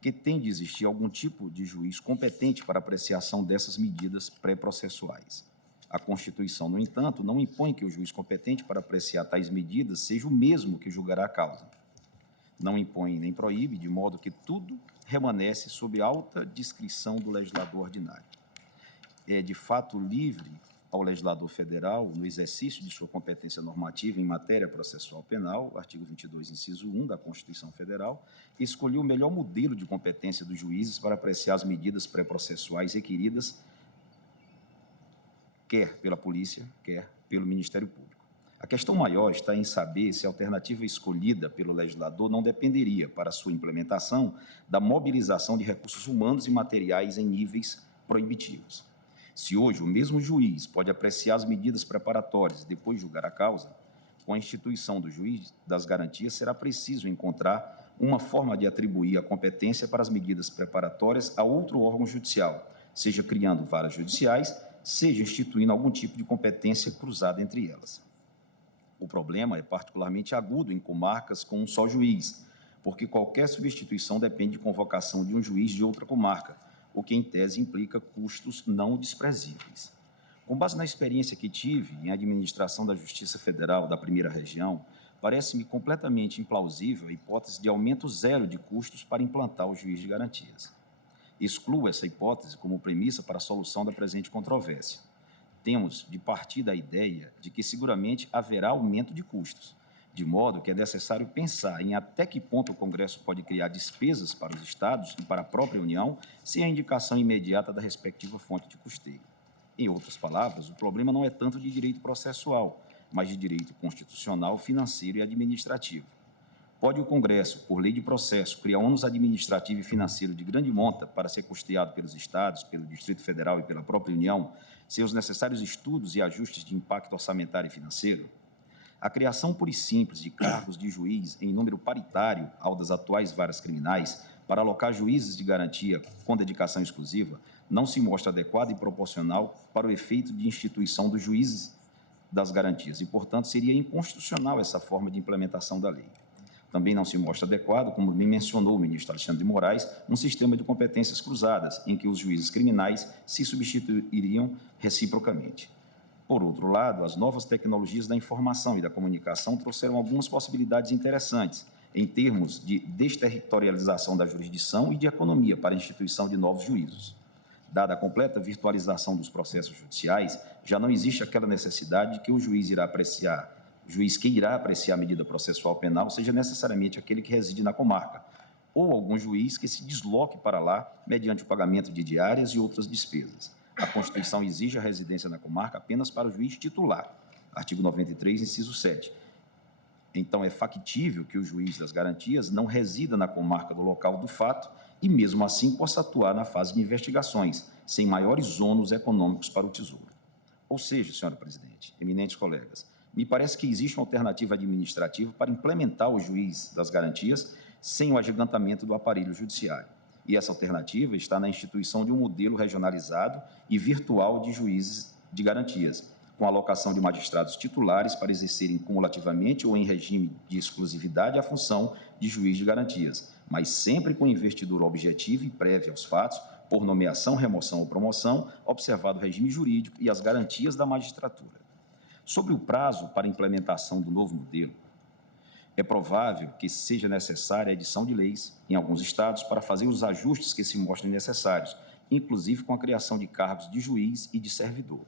que tem de existir algum tipo de juiz competente para apreciação dessas medidas pré-processuais. A Constituição, no entanto, não impõe que o juiz competente para apreciar tais medidas seja o mesmo que julgará a causa. Não impõe nem proíbe, de modo que tudo remanesce sob alta discrição do legislador ordinário. É, de fato, livre ao legislador federal, no exercício de sua competência normativa em matéria processual penal, artigo 22, inciso 1 da Constituição Federal, escolher o melhor modelo de competência dos juízes para apreciar as medidas pré-processuais requeridas quer pela polícia, quer pelo Ministério Público. A questão maior está em saber se a alternativa escolhida pelo legislador não dependeria, para sua implementação, da mobilização de recursos humanos e materiais em níveis proibitivos. Se hoje o mesmo juiz pode apreciar as medidas preparatórias e depois julgar a causa, com a instituição do juiz das garantias, será preciso encontrar uma forma de atribuir a competência para as medidas preparatórias a outro órgão judicial, seja criando varas judiciais, seja instituindo algum tipo de competência cruzada entre elas. O problema é particularmente agudo em comarcas com um só juiz, porque qualquer substituição depende de convocação de um juiz de outra comarca, o que, em tese, implica custos não desprezíveis. Com base na experiência que tive em administração da Justiça Federal da Primeira Região, parece-me completamente implausível a hipótese de aumento zero de custos para implantar o juiz de garantias. Excluo essa hipótese como premissa para a solução da presente controvérsia. Temos de partir da ideia de que seguramente haverá aumento de custos, de modo que é necessário pensar em até que ponto o Congresso pode criar despesas para os Estados e para a própria União sem a indicação imediata da respectiva fonte de custeio. Em outras palavras, o problema não é tanto de direito processual, mas de direito constitucional, financeiro e administrativo. Pode o Congresso, por lei de processo, criar ônus administrativo e financeiro de grande monta para ser custeado pelos Estados, pelo Distrito Federal e pela própria União, sem os necessários estudos e ajustes de impacto orçamentário e financeiro? A criação pura e simples de cargos de juiz em número paritário ao das atuais varas criminais para alocar juízes de garantia com dedicação exclusiva não se mostra adequada e proporcional para o efeito de instituição dos juízes das garantias e, portanto, seria inconstitucional essa forma de implementação da lei. Também não se mostra adequado, como bem mencionou o ministro Alexandre de Moraes, um sistema de competências cruzadas, em que os juízes criminais se substituiriam reciprocamente. Por outro lado, as novas tecnologias da informação e da comunicação trouxeram algumas possibilidades interessantes, em termos de desterritorialização da jurisdição e de economia para a instituição de novos juízos. Dada a completa virtualização dos processos judiciais, já não existe aquela necessidade de que o juiz que irá apreciar a medida processual penal seja necessariamente aquele que reside na comarca, ou algum juiz que se desloque para lá mediante o pagamento de diárias e outras despesas. A Constituição exige a residência na comarca apenas para o juiz titular, artigo 93, inciso 7. Então, é factível que o juiz das garantias não resida na comarca do local do fato e, mesmo assim, possa atuar na fase de investigações, sem maiores ônus econômicos para o Tesouro. Ou seja, senhora presidente, eminentes colegas, me parece que existe uma alternativa administrativa para implementar o juiz das garantias sem o agigantamento do aparelho judiciário. E essa alternativa está na instituição de um modelo regionalizado e virtual de juízes de garantias, com alocação de magistrados titulares para exercerem cumulativamente ou em regime de exclusividade a função de juiz de garantias, mas sempre com investidura objetiva e prévia aos fatos, por nomeação, remoção ou promoção, observado o regime jurídico e as garantias da magistratura. Sobre o prazo para a implementação do novo modelo, é provável que seja necessária a edição de leis, em alguns estados, para fazer os ajustes que se mostrem necessários, inclusive com a criação de cargos de juiz e de servidor.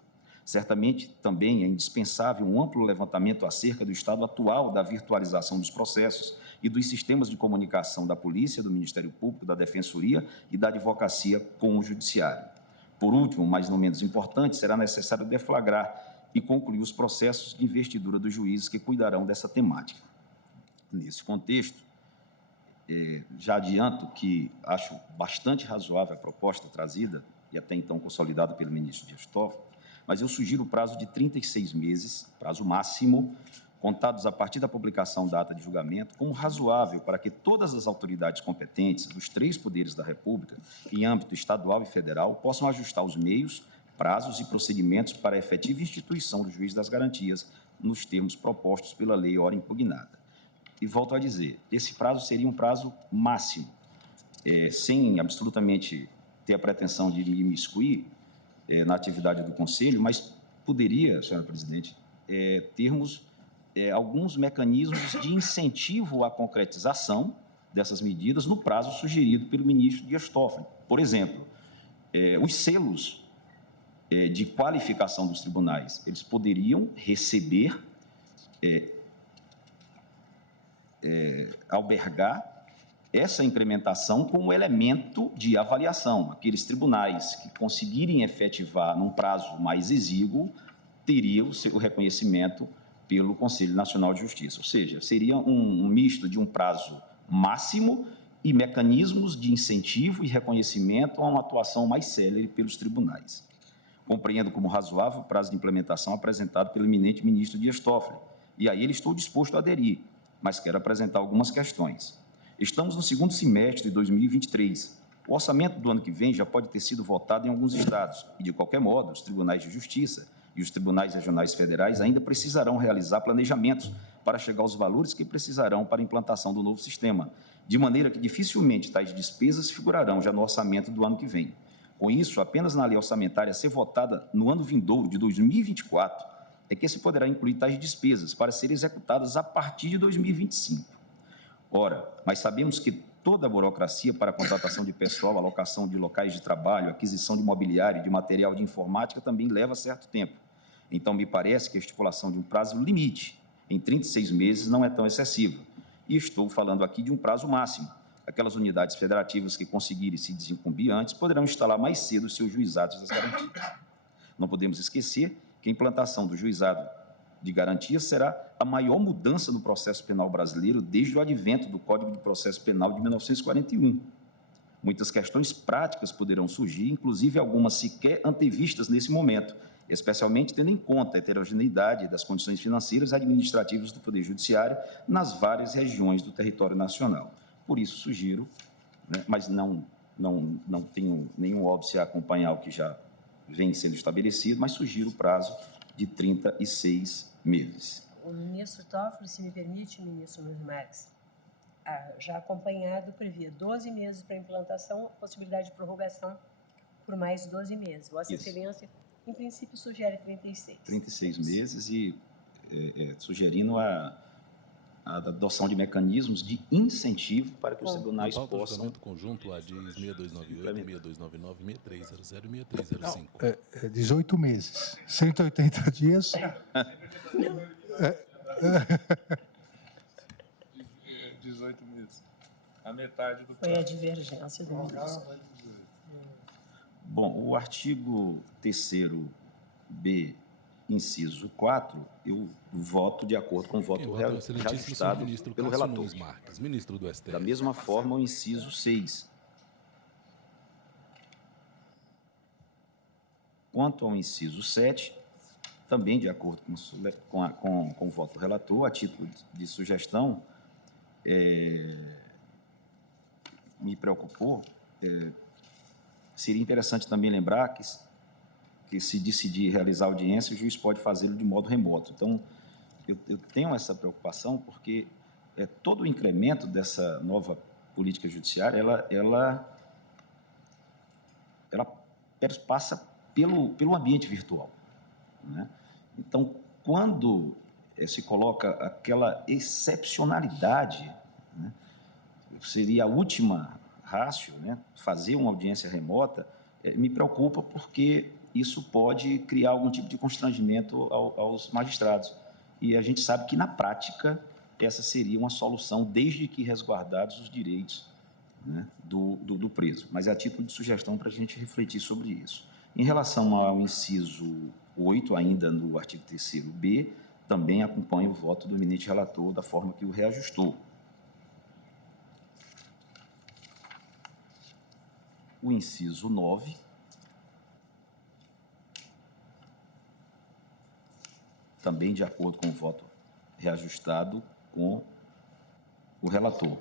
Certamente, também é indispensável um amplo levantamento acerca do estado atual da virtualização dos processos e dos sistemas de comunicação da Polícia, do Ministério Público, da Defensoria e da Advocacia com o Judiciário. Por último, mas não menos importante, será necessário deflagrar e concluir os processos de investidura dos juízes que cuidarão dessa temática. Nesse contexto, já adianto que acho bastante razoável a proposta trazida e até então consolidada pelo ministro Dias Toffoli, mas eu sugiro o prazo de 36 meses, prazo máximo, contados a partir da publicação da ata de julgamento, como razoável para que todas as autoridades competentes dos 3 poderes da República, em âmbito estadual e federal, possam ajustar os meios, prazos e procedimentos para a efetiva instituição do juiz das garantias nos termos propostos pela lei ora impugnada. E volto a dizer, esse prazo seria um prazo máximo, sem absolutamente ter a pretensão de me imiscuir na atividade do Conselho, mas poderia, senhora presidente, termos alguns mecanismos de incentivo à concretização dessas medidas no prazo sugerido pelo ministro Dias Toffoli. Por exemplo, os selos de qualificação dos tribunais, eles poderiam receber, albergar essa incrementação como elemento de avaliação. Aqueles tribunais que conseguirem efetivar num prazo mais exíguo teriam o seu reconhecimento pelo Conselho Nacional de Justiça. Ou seja, seria um misto de um prazo máximo e mecanismos de incentivo e reconhecimento a uma atuação mais célere pelos tribunais. Compreendo como razoável o prazo de implementação apresentado pelo eminente ministro Dias Toffoli, E a ele estou disposto a aderir, mas quero apresentar algumas questões. Estamos no segundo semestre de 2023. O orçamento do ano que vem já pode ter sido votado em alguns estados e, de qualquer modo, os tribunais de justiça e os tribunais regionais federais ainda precisarão realizar planejamentos para chegar aos valores que precisarão para a implantação do novo sistema, de maneira que dificilmente tais despesas figurarão já no orçamento do ano que vem. Com isso, apenas na lei orçamentária a ser votada no ano vindouro de 2024 é que se poderá incluir tais despesas para serem executadas a partir de 2025. Ora, mas sabemos que toda a burocracia para a contratação de pessoal, alocação de locais de trabalho, aquisição de mobiliário e de material de informática também leva certo tempo. Então, me parece que a estipulação de um prazo limite em 36 meses não é tão excessiva. E estou falando aqui de um prazo máximo. Aquelas unidades federativas que conseguirem se desincumbir antes poderão instalar mais cedo os seus juizados das garantias. Não podemos esquecer que a implantação do juizado de garantia será a maior mudança no processo penal brasileiro desde o advento do Código de Processo Penal de 1941. Muitas questões práticas poderão surgir, inclusive algumas sequer antevistas nesse momento, especialmente tendo em conta a heterogeneidade das condições financeiras e administrativas do Poder Judiciário nas várias regiões do território nacional. Por isso, sugiro, né, mas não tenho nenhum óbice a acompanhar o que já vem sendo estabelecido, mas sugiro o prazo de 36 meses. O ministro Toffoli, se me permite, ministro Nunes Marques, já acompanhado, previa 12 meses para implantação, possibilidade de prorrogação por mais 12 meses. Vossa Excelência, em princípio, sugere 36. 36 meses e sugerindo a adoção de mecanismos de incentivo para que os tribunais possam... conjunto ADIS 6298, 6299, 6300 e 6305. É 18 meses. 180 dias. Não. 18 meses. A metade do prazo. Foi a divergência do ministro. Bom, o artigo 3º-B, inciso 4, eu voto de acordo com o voto reajustado pelo relator. Marques, ministro do STF. Da mesma forma, o inciso 6. Quanto ao inciso 7, também de acordo com o voto do relator, a título de sugestão, me preocupou, seria interessante também lembrar que se decidir realizar audiência, o juiz pode fazê-lo de modo remoto. Então, eu tenho essa preocupação porque todo o incremento dessa nova política judiciária, ela passa pelo ambiente virtual, né? Então, quando se coloca aquela excepcionalidade, né, seria a última rácio, né, fazer uma audiência remota, me preocupa porque isso pode criar algum tipo de constrangimento aos magistrados. E a gente sabe que, na prática, essa seria uma solução, desde que resguardados os direitos, né, do preso. Mas é a título de sugestão para a gente refletir sobre isso. Em relação ao inciso 8, ainda no artigo 3º-B, também acompanho o voto do eminente relator da forma que o reajustou. O inciso 9, também de acordo com o voto reajustado com o relator.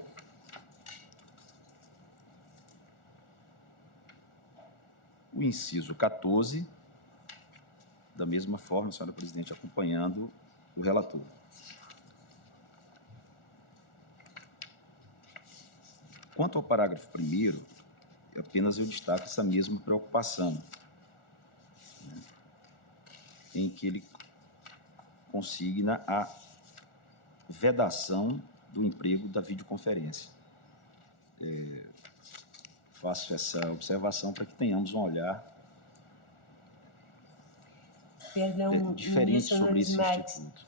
O inciso 14, da mesma forma, senhora presidente, acompanhando o relator. Quanto ao parágrafo 1º, apenas eu destaco essa mesma preocupação, né, em que ele consigna a vedação do emprego da videoconferência. Faço essa observação para que tenhamos um olhar diferente sobre esse instituto.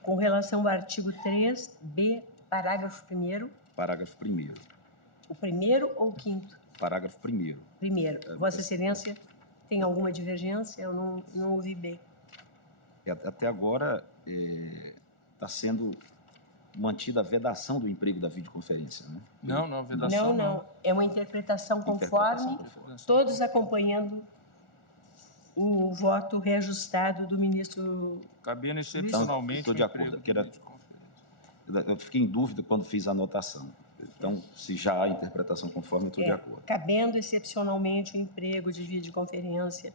Com relação ao artigo 3B, parágrafo 1º. Parágrafo 1º. O primeiro ou o 5º? Parágrafo 1º. Primeiro. Vossa Excelência tem alguma divergência? Eu não ouvi bem. Até agora está sendo mantida a vedação do emprego da videoconferência, né? Não, vedação não. É uma interpretação conforme, todos acompanhando o voto reajustado do ministro... Cabendo excepcionalmente... Estou de acordo. Eu fiquei em dúvida quando fiz a anotação. Então, se já há interpretação conforme, eu estou de acordo. Cabendo excepcionalmente o emprego de videoconferência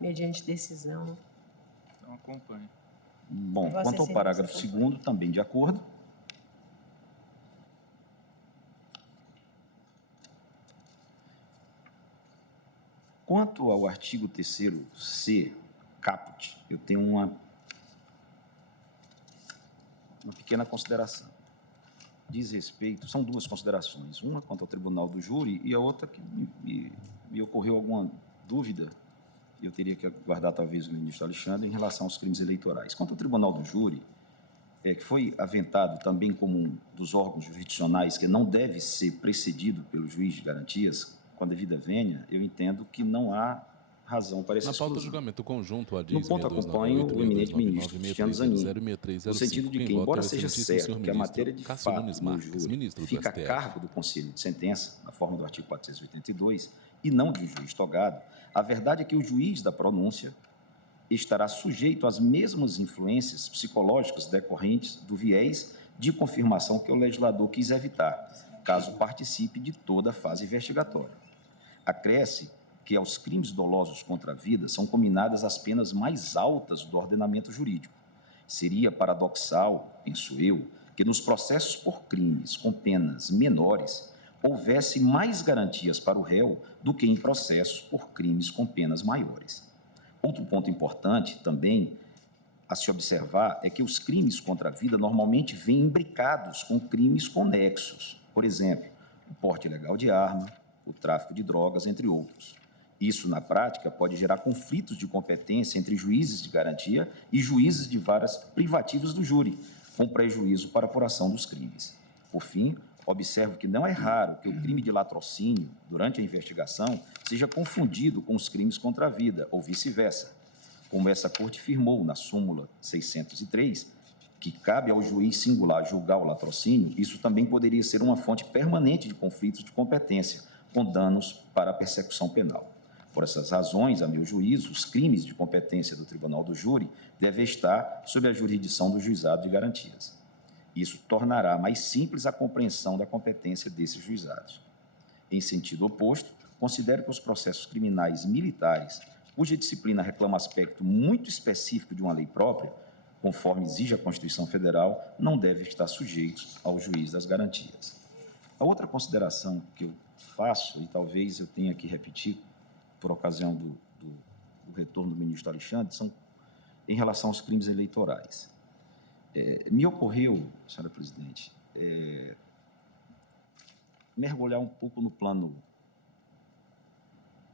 mediante decisão. Então, acompanhe. Bom, quanto ao parágrafo 2º, também de acordo. Quanto ao artigo 3º-C, caput, eu tenho uma pequena consideração. Diz respeito, são duas considerações, uma quanto ao Tribunal do Júri e a outra que me ocorreu alguma dúvida, eu teria que aguardar talvez o ministro Alexandre, em relação aos crimes eleitorais. Quanto ao Tribunal do Júri, que foi aventado também como um dos órgãos jurisdicionais que não deve ser precedido pelo juiz de garantias, com a devida vênia, eu entendo que não há razão para essa exclusão. Na pauta do julgamento conjunto, no ponto acompanho o eminente ministro Cristiano Zanin, no sentido de que, embora seja certo que a matéria de fato no júri fica a cargo do conselho de sentença, na forma do artigo 482, e não de um juiz togado, a verdade é que o juiz da pronúncia estará sujeito às mesmas influências psicológicas decorrentes do viés de confirmação que o legislador quis evitar, caso participe de toda a fase investigatória. Acresce que aos crimes dolosos contra a vida são cominadas as penas mais altas do ordenamento jurídico. Seria paradoxal, penso eu, que nos processos por crimes com penas menores houvesse mais garantias para o réu do que em processos por crimes com penas maiores. Outro ponto importante também a se observar é que os crimes contra a vida normalmente vêm imbricados com crimes conexos. Por exemplo, o porte ilegal de arma, o tráfico de drogas, entre outros. Isso, na prática, pode gerar conflitos de competência entre juízes de garantia e juízes de varas privativas do júri, com prejuízo para a apuração dos crimes. Por fim, observo que não é raro que o crime de latrocínio, durante a investigação, seja confundido com os crimes contra a vida, ou vice-versa. Como essa Corte firmou na súmula 603, que cabe ao juiz singular julgar o latrocínio, isso também poderia ser uma fonte permanente de conflitos de competência, com danos para a persecução penal. Por essas razões, a meu juízo, os crimes de competência do Tribunal do Júri devem estar sob a jurisdição do Juizado de Garantias. Isso tornará mais simples a compreensão da competência desses juizados. Em sentido oposto, considero que os processos criminais militares, cuja disciplina reclama aspecto muito específico de uma lei própria, conforme exige a Constituição Federal, não devem estar sujeitos ao juiz das garantias. A outra consideração que eu faço, e talvez eu tenha que repetir, por ocasião do retorno do ministro Alexandre, são em relação aos crimes eleitorais. Me ocorreu, senhora presidente, mergulhar um pouco no plano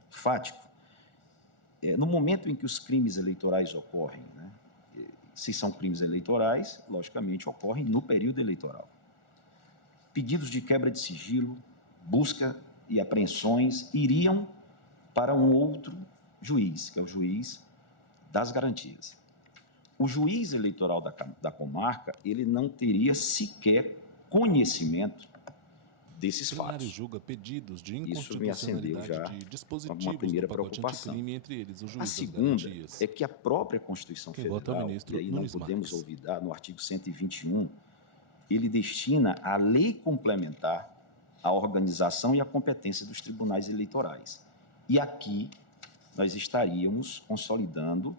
fático. No momento em que os crimes eleitorais ocorrem, né, se são crimes eleitorais, logicamente ocorrem no período eleitoral. Pedidos de quebra de sigilo, busca e apreensões iriam para um outro juiz, que é o juiz das garantias. O juiz eleitoral da comarca, ele não teria sequer conhecimento desses fatos. Julga pedidos de isso me acendeu já de uma primeira preocupação. Entre eles, o juiz a segunda é que a própria Constituição Federal, e aí não podemos olvidar, no artigo 121, ele destina a lei complementar a organização e a competência dos tribunais eleitorais. E aqui nós estaríamos consolidando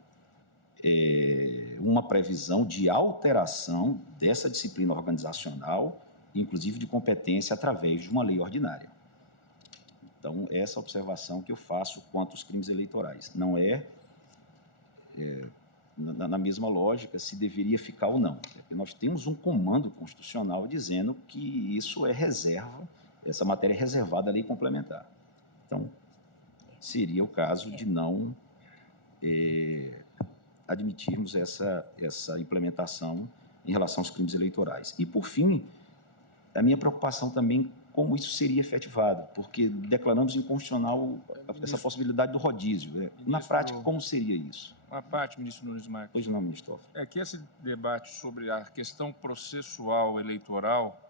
uma previsão de alteração dessa disciplina organizacional, inclusive de competência, através de uma lei ordinária. Então, essa observação que eu faço quanto aos crimes eleitorais. Não na mesma lógica, se deveria ficar ou não. Porque nós temos um comando constitucional dizendo que isso é reserva, essa matéria é reservada à lei complementar. Então, seria o caso de não admitirmos essa implementação em relação aos crimes eleitorais. E, por fim, a minha preocupação também como isso seria efetivado, porque declaramos inconstitucional essa possibilidade do rodízio. Na prática, como seria isso? Uma parte, ministro Nunes Marques. Pois não, ministro Toffoli. É que esse debate sobre a questão processual eleitoral,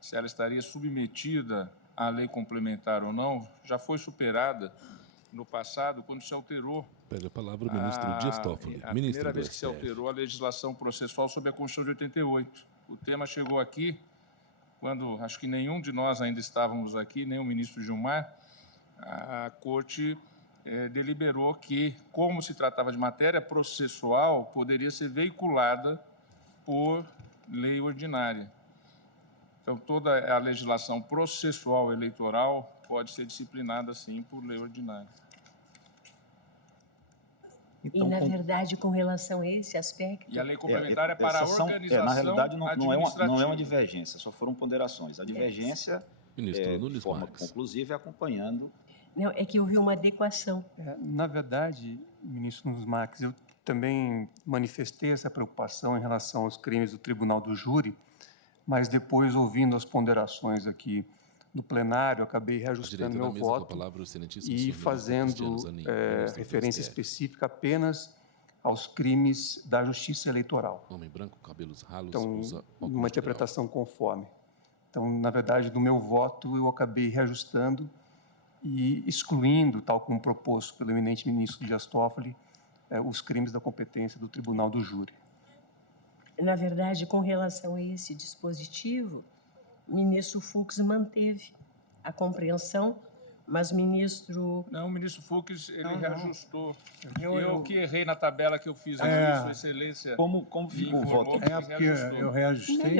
se ela estaria submetida à lei complementar ou não, já foi superada no passado, quando se alterou... Pede a palavra o ministro Dias Toffoli. A primeira vez que se alterou a legislação processual sob a Constituição de 88. O tema chegou aqui quando, acho que nenhum de nós ainda estávamos aqui, nem o ministro Gilmar, a Corte deliberou que, como se tratava de matéria processual, poderia ser veiculada por lei ordinária. Então, toda a legislação processual eleitoral pode ser disciplinada, sim, por lei ordinária. Então, e, na verdade, com relação a esse aspecto... E a lei complementar é para a organização na realidade, não é uma divergência, só foram ponderações. A divergência, de forma conclusiva, é acompanhando... Não, é que houve uma adequação. Na verdade, ministro Nunes Marques, eu também manifestei essa preocupação em relação aos crimes do Tribunal do Júri, mas depois, ouvindo as ponderações aqui no plenário, acabei reajustando meu voto e fazendo referência específica apenas aos crimes da Justiça Eleitoral. Homem branco, cabelos ralos, então, uma interpretação conforme. Então, na verdade, do meu voto, eu acabei reajustando e excluindo, tal como proposto pelo eminente ministro Dias Toffoli, os crimes da competência do Tribunal do Júri. Na verdade, com relação a esse dispositivo, o ministro Fux manteve a compreensão, mas o ministro... Não, o ministro Fux, ele reajustou. Eu que errei na tabela que eu fiz aqui, Sua Excelência. Como ficou o voto? Porque eu reajustei...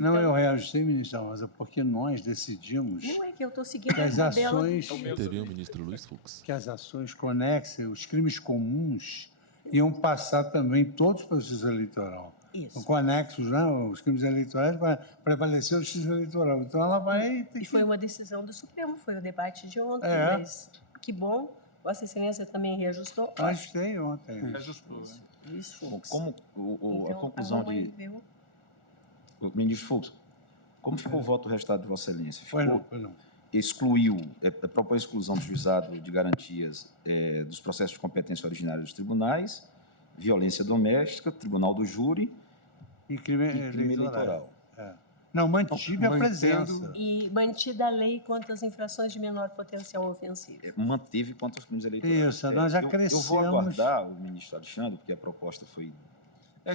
Não, eu reajustei, ministro, mas é porque nós decidimos... Não é que eu estou seguindo que as ações... Teve o ministro Luiz Fux. Que as ações conexas, os crimes comuns, iam passar também todos para a Justiça Eleitoral. Isso. Conexos, né? Os crimes eleitorais, vai prevalecer a Justiça Eleitoral. Então, ela vai... E foi uma decisão do Supremo, foi o debate de ontem, mas que bom, Vossa Excelência também reajustou. Ajustei ontem. Reajustou, né? Luiz Fux. Como a conclusão de... O ministro Fux, como ficou o voto do resultado de Vossa Excelência? Foi não. Excluiu, propõe a exclusão do juizado de garantias dos processos de competência originária dos tribunais, violência doméstica, tribunal do júri e crime eleitoral. Não, mantive a presença. E mantida a lei quanto às infrações de menor potencial ofensivo. Manteve quanto aos crimes eleitorais. Isso, nós já crescemos. Eu vou aguardar o ministro Alexandre, porque a proposta foi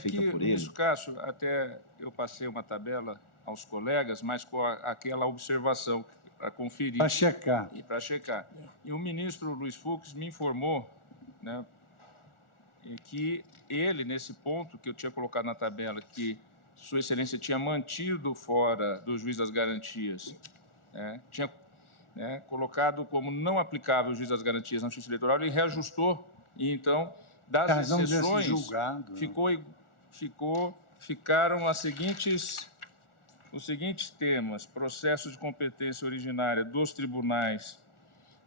feita por ele. Ministro Cássio, até eu passei uma tabela aos colegas, mas com aquela observação para conferir. Para checar. E o ministro Luiz Fux me informou, né, que ele, nesse ponto que eu tinha colocado na tabela, que Sua Excelência tinha mantido fora do juiz das garantias, tinha colocado como não aplicável o juiz das garantias na Justiça Eleitoral, ele reajustou, e então, das exceções, ficaram os seguintes temas: processo de competência originária dos tribunais,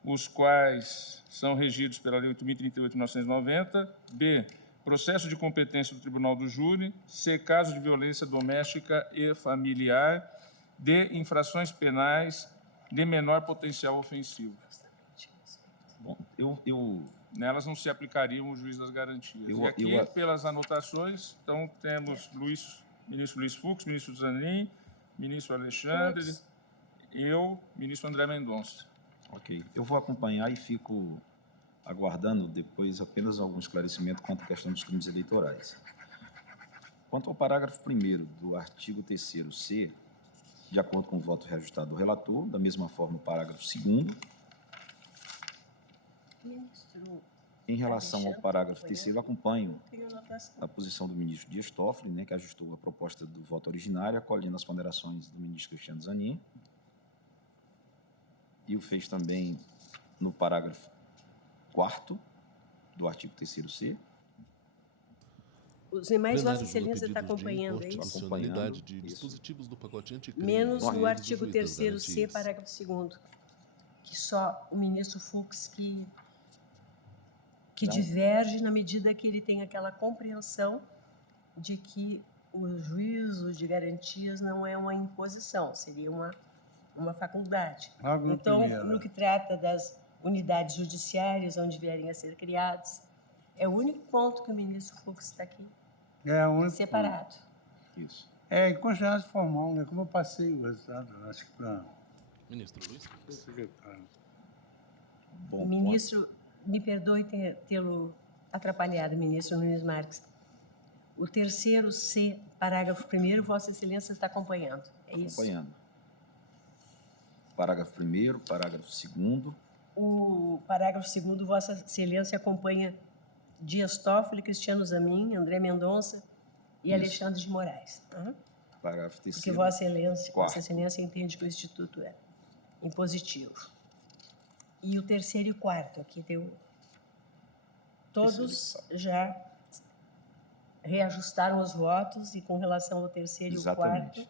os quais são regidos pela Lei 8.038 de 1990, B, processo de competência do Tribunal do Júri, C, caso de violência doméstica e familiar, D, infrações penais de menor potencial ofensivo. Bom, nelas não se aplicariam o juiz das garantias. E aqui, pelas anotações, então, temos ministro Luiz Fux, ministro Zanin, ministro Alexandre, eu, ministro André Mendonça. Ok. Eu vou acompanhar e fico aguardando depois apenas algum esclarecimento quanto à questão dos crimes eleitorais. Quanto ao parágrafo 1º do artigo 3º-C, de acordo com o voto reajustado do relator, da mesma forma o parágrafo 2º. Em relação ao parágrafo 3º, acompanho a posição do ministro Dias Toffoli, né, que ajustou a proposta do voto originário, acolhendo as ponderações do ministro Cristiano Zanin, e o fez também no parágrafo 4º do artigo 3º-C. Os demais, Vossa Excelência está acompanhando, é isso? Acompanhando de dispositivos do pacote anticrime. Menos o artigo 3º-C, parágrafo 2º, que só o ministro Fux que diverge na medida que ele tem aquela compreensão de que o juízo de garantias não é uma imposição, seria uma faculdade. Então, no que trata das unidades judiciárias onde vierem a ser criados, é o único ponto que o ministro Fux está aqui, separado. Isso. Em consideração formal, né? Como eu passei o resultado, acho que para... Ministro Luiz Fux. Bom, ministro, me perdoe tê-lo atrapalhado, ministro Nunes Marques. O terceiro C, parágrafo 1º, Vossa Excelência está acompanhando, é isso? Acompanhando. Parágrafo 1º, parágrafo 2º. O parágrafo 2º, Vossa Excelência acompanha Dias Toffoli, Cristiano Zamin, André Mendonça e Alexandre de Moraes. Parágrafo 3º. Porque Vossa Excelência entende que o Instituto é impositivo. E o terceiro e quarto, aqui deu... Todos já reajustaram os votos e com relação ao terceiro e o quarto...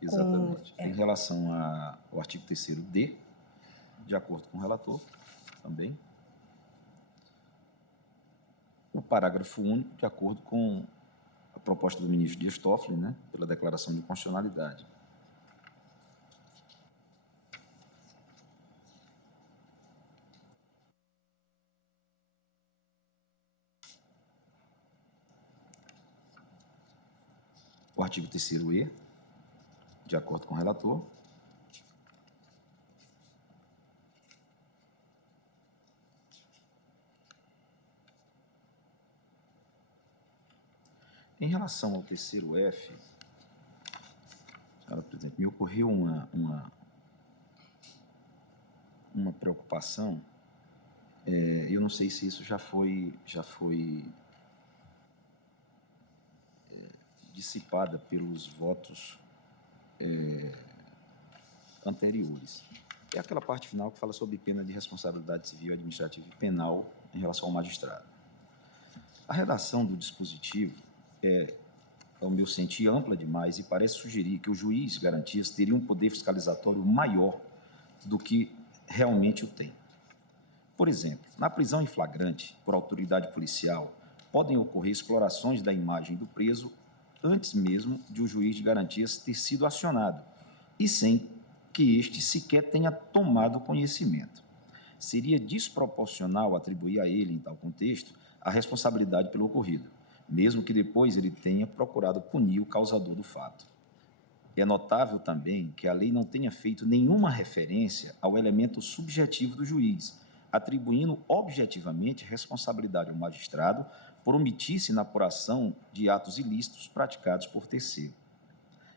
Exatamente. Em relação ao artigo 3º D, de acordo com o relator, também. O parágrafo único, de acordo com a proposta do ministro Dias Toffoli, né, pela declaração de constitucionalidade. O artigo 3º E, de acordo com o relator. Em relação ao 3º F, senhora presidente, me ocorreu uma preocupação. Eu não sei se isso já foi dissipada pelos votos anteriores. É aquela parte final que fala sobre pena de responsabilidade civil, administrativa e penal em relação ao magistrado. A redação do dispositivo ao meu sentir, ampla demais e parece sugerir que o juiz de garantias teria um poder fiscalizatório maior do que realmente o tem. Por exemplo, na prisão em flagrante, por autoridade policial, podem ocorrer explorações da imagem do preso antes mesmo de o juiz de garantias ter sido acionado e sem que este sequer tenha tomado conhecimento. Seria desproporcional atribuir a ele, em tal contexto, a responsabilidade pelo ocorrido, mesmo que depois ele tenha procurado punir o causador do fato. É notável também que a lei não tenha feito nenhuma referência ao elemento subjetivo do juiz, atribuindo objetivamente responsabilidade ao magistrado por omitir-se na apuração de atos ilícitos praticados por terceiro.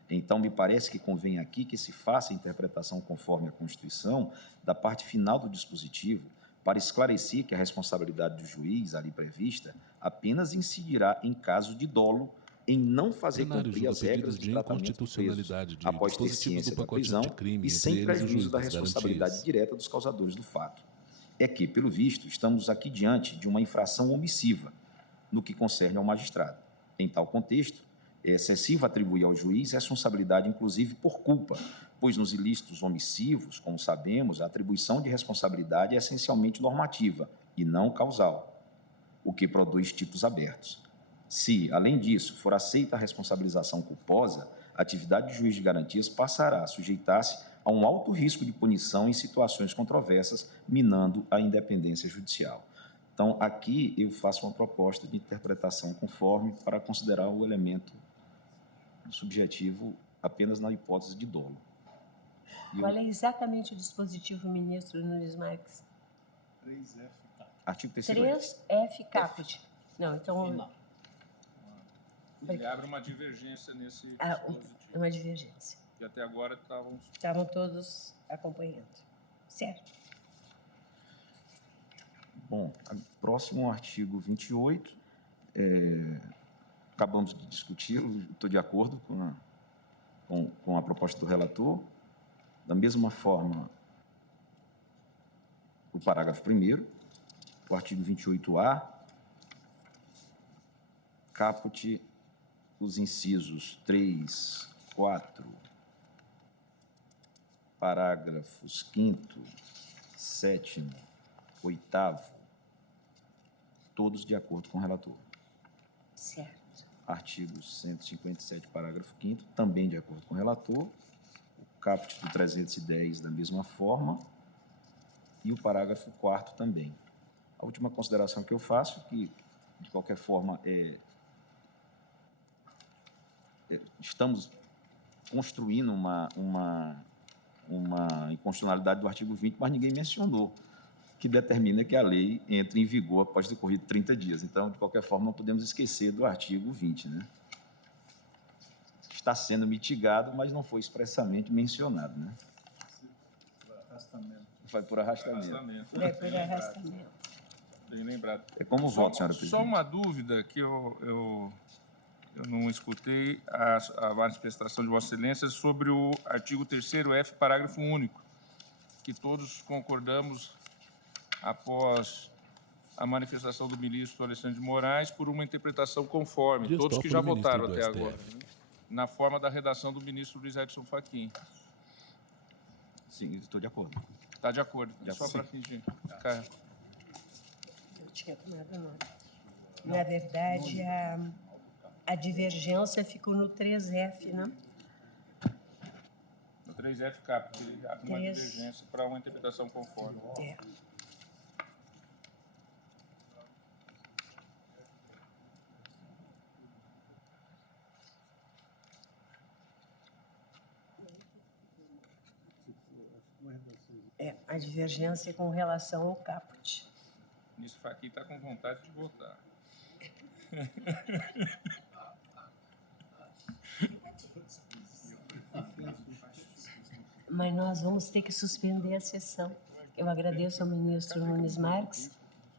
Então, me parece que convém aqui que se faça a interpretação conforme a Constituição da parte final do dispositivo, para esclarecer que a responsabilidade do juiz, ali prevista, apenas incidirá em caso de dolo em não fazer cumprir as regras de tratamento do preso, após ter ciência da prisão e sem prejuízo da responsabilidade direta dos causadores do fato. É que, pelo visto, estamos aqui diante de uma infração omissiva no que concerne ao magistrado. Em tal contexto, é excessivo atribuir ao juiz responsabilidade, inclusive, por culpa, pois nos ilícitos omissivos, como sabemos, a atribuição de responsabilidade é essencialmente normativa e não causal, o que produz tipos abertos. Se, além disso, for aceita a responsabilização culposa, a atividade de juiz de garantias passará a sujeitar-se a um alto risco de punição em situações controversas, minando a independência judicial. Então, aqui eu faço uma proposta de interpretação conforme para considerar o elemento subjetivo apenas na hipótese de dolo. Qual é exatamente o dispositivo, ministro Nunes Marques? 3F. Artigo 3º. 3F caput. Não, então... Ele abre uma divergência nesse dispositivo. Uma divergência. E até agora estavam todos acompanhando. Certo. Bom, próximo ao artigo 28, acabamos de discuti-lo, estou de acordo com a proposta do relator. Da mesma forma, o parágrafo 1º, o artigo 28A, caput, os incisos 3, 4, parágrafos 5º, 7º, 8º, todos de acordo com o relator. Certo. Artigo 157, parágrafo 5º, também de acordo com o relator. O caput do 310, da mesma forma. E o parágrafo 4º também. A última consideração que eu faço, que, de qualquer forma, estamos construindo uma uma inconstitucionalidade do artigo 20, mas ninguém mencionou, que determina que a lei entre em vigor após decorrido 30 dias. Então, de qualquer forma, não podemos esquecer do artigo 20, né? Está sendo mitigado, mas não foi expressamente mencionado, né? Vai por arrastamento. É por arrastamento. Bem lembrado. É como voto, senhora presidente. Só uma dúvida que eu não escutei a manifestação de Vossa Excelência sobre o artigo 3º-F, parágrafo único, que todos concordamos após a manifestação do ministro Alexandre de Moraes por uma interpretação conforme, todos que já votaram até agora, na forma da redação do ministro Luiz Edson Fachin. Sim, estou de acordo. Está de acordo. Só para fingir. Eu tinha tomado nota. Na verdade, a divergência ficou no 3F, né? No 3F capta uma divergência para uma interpretação conforme. É. A divergência com relação ao caput. O ministro Fachin está com vontade de votar. Mas nós vamos ter que suspender a sessão. Eu agradeço ao ministro Nunes Marques,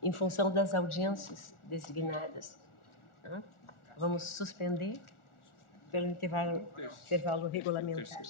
em função das audiências designadas. Vamos suspender pelo intervalo regulamentar.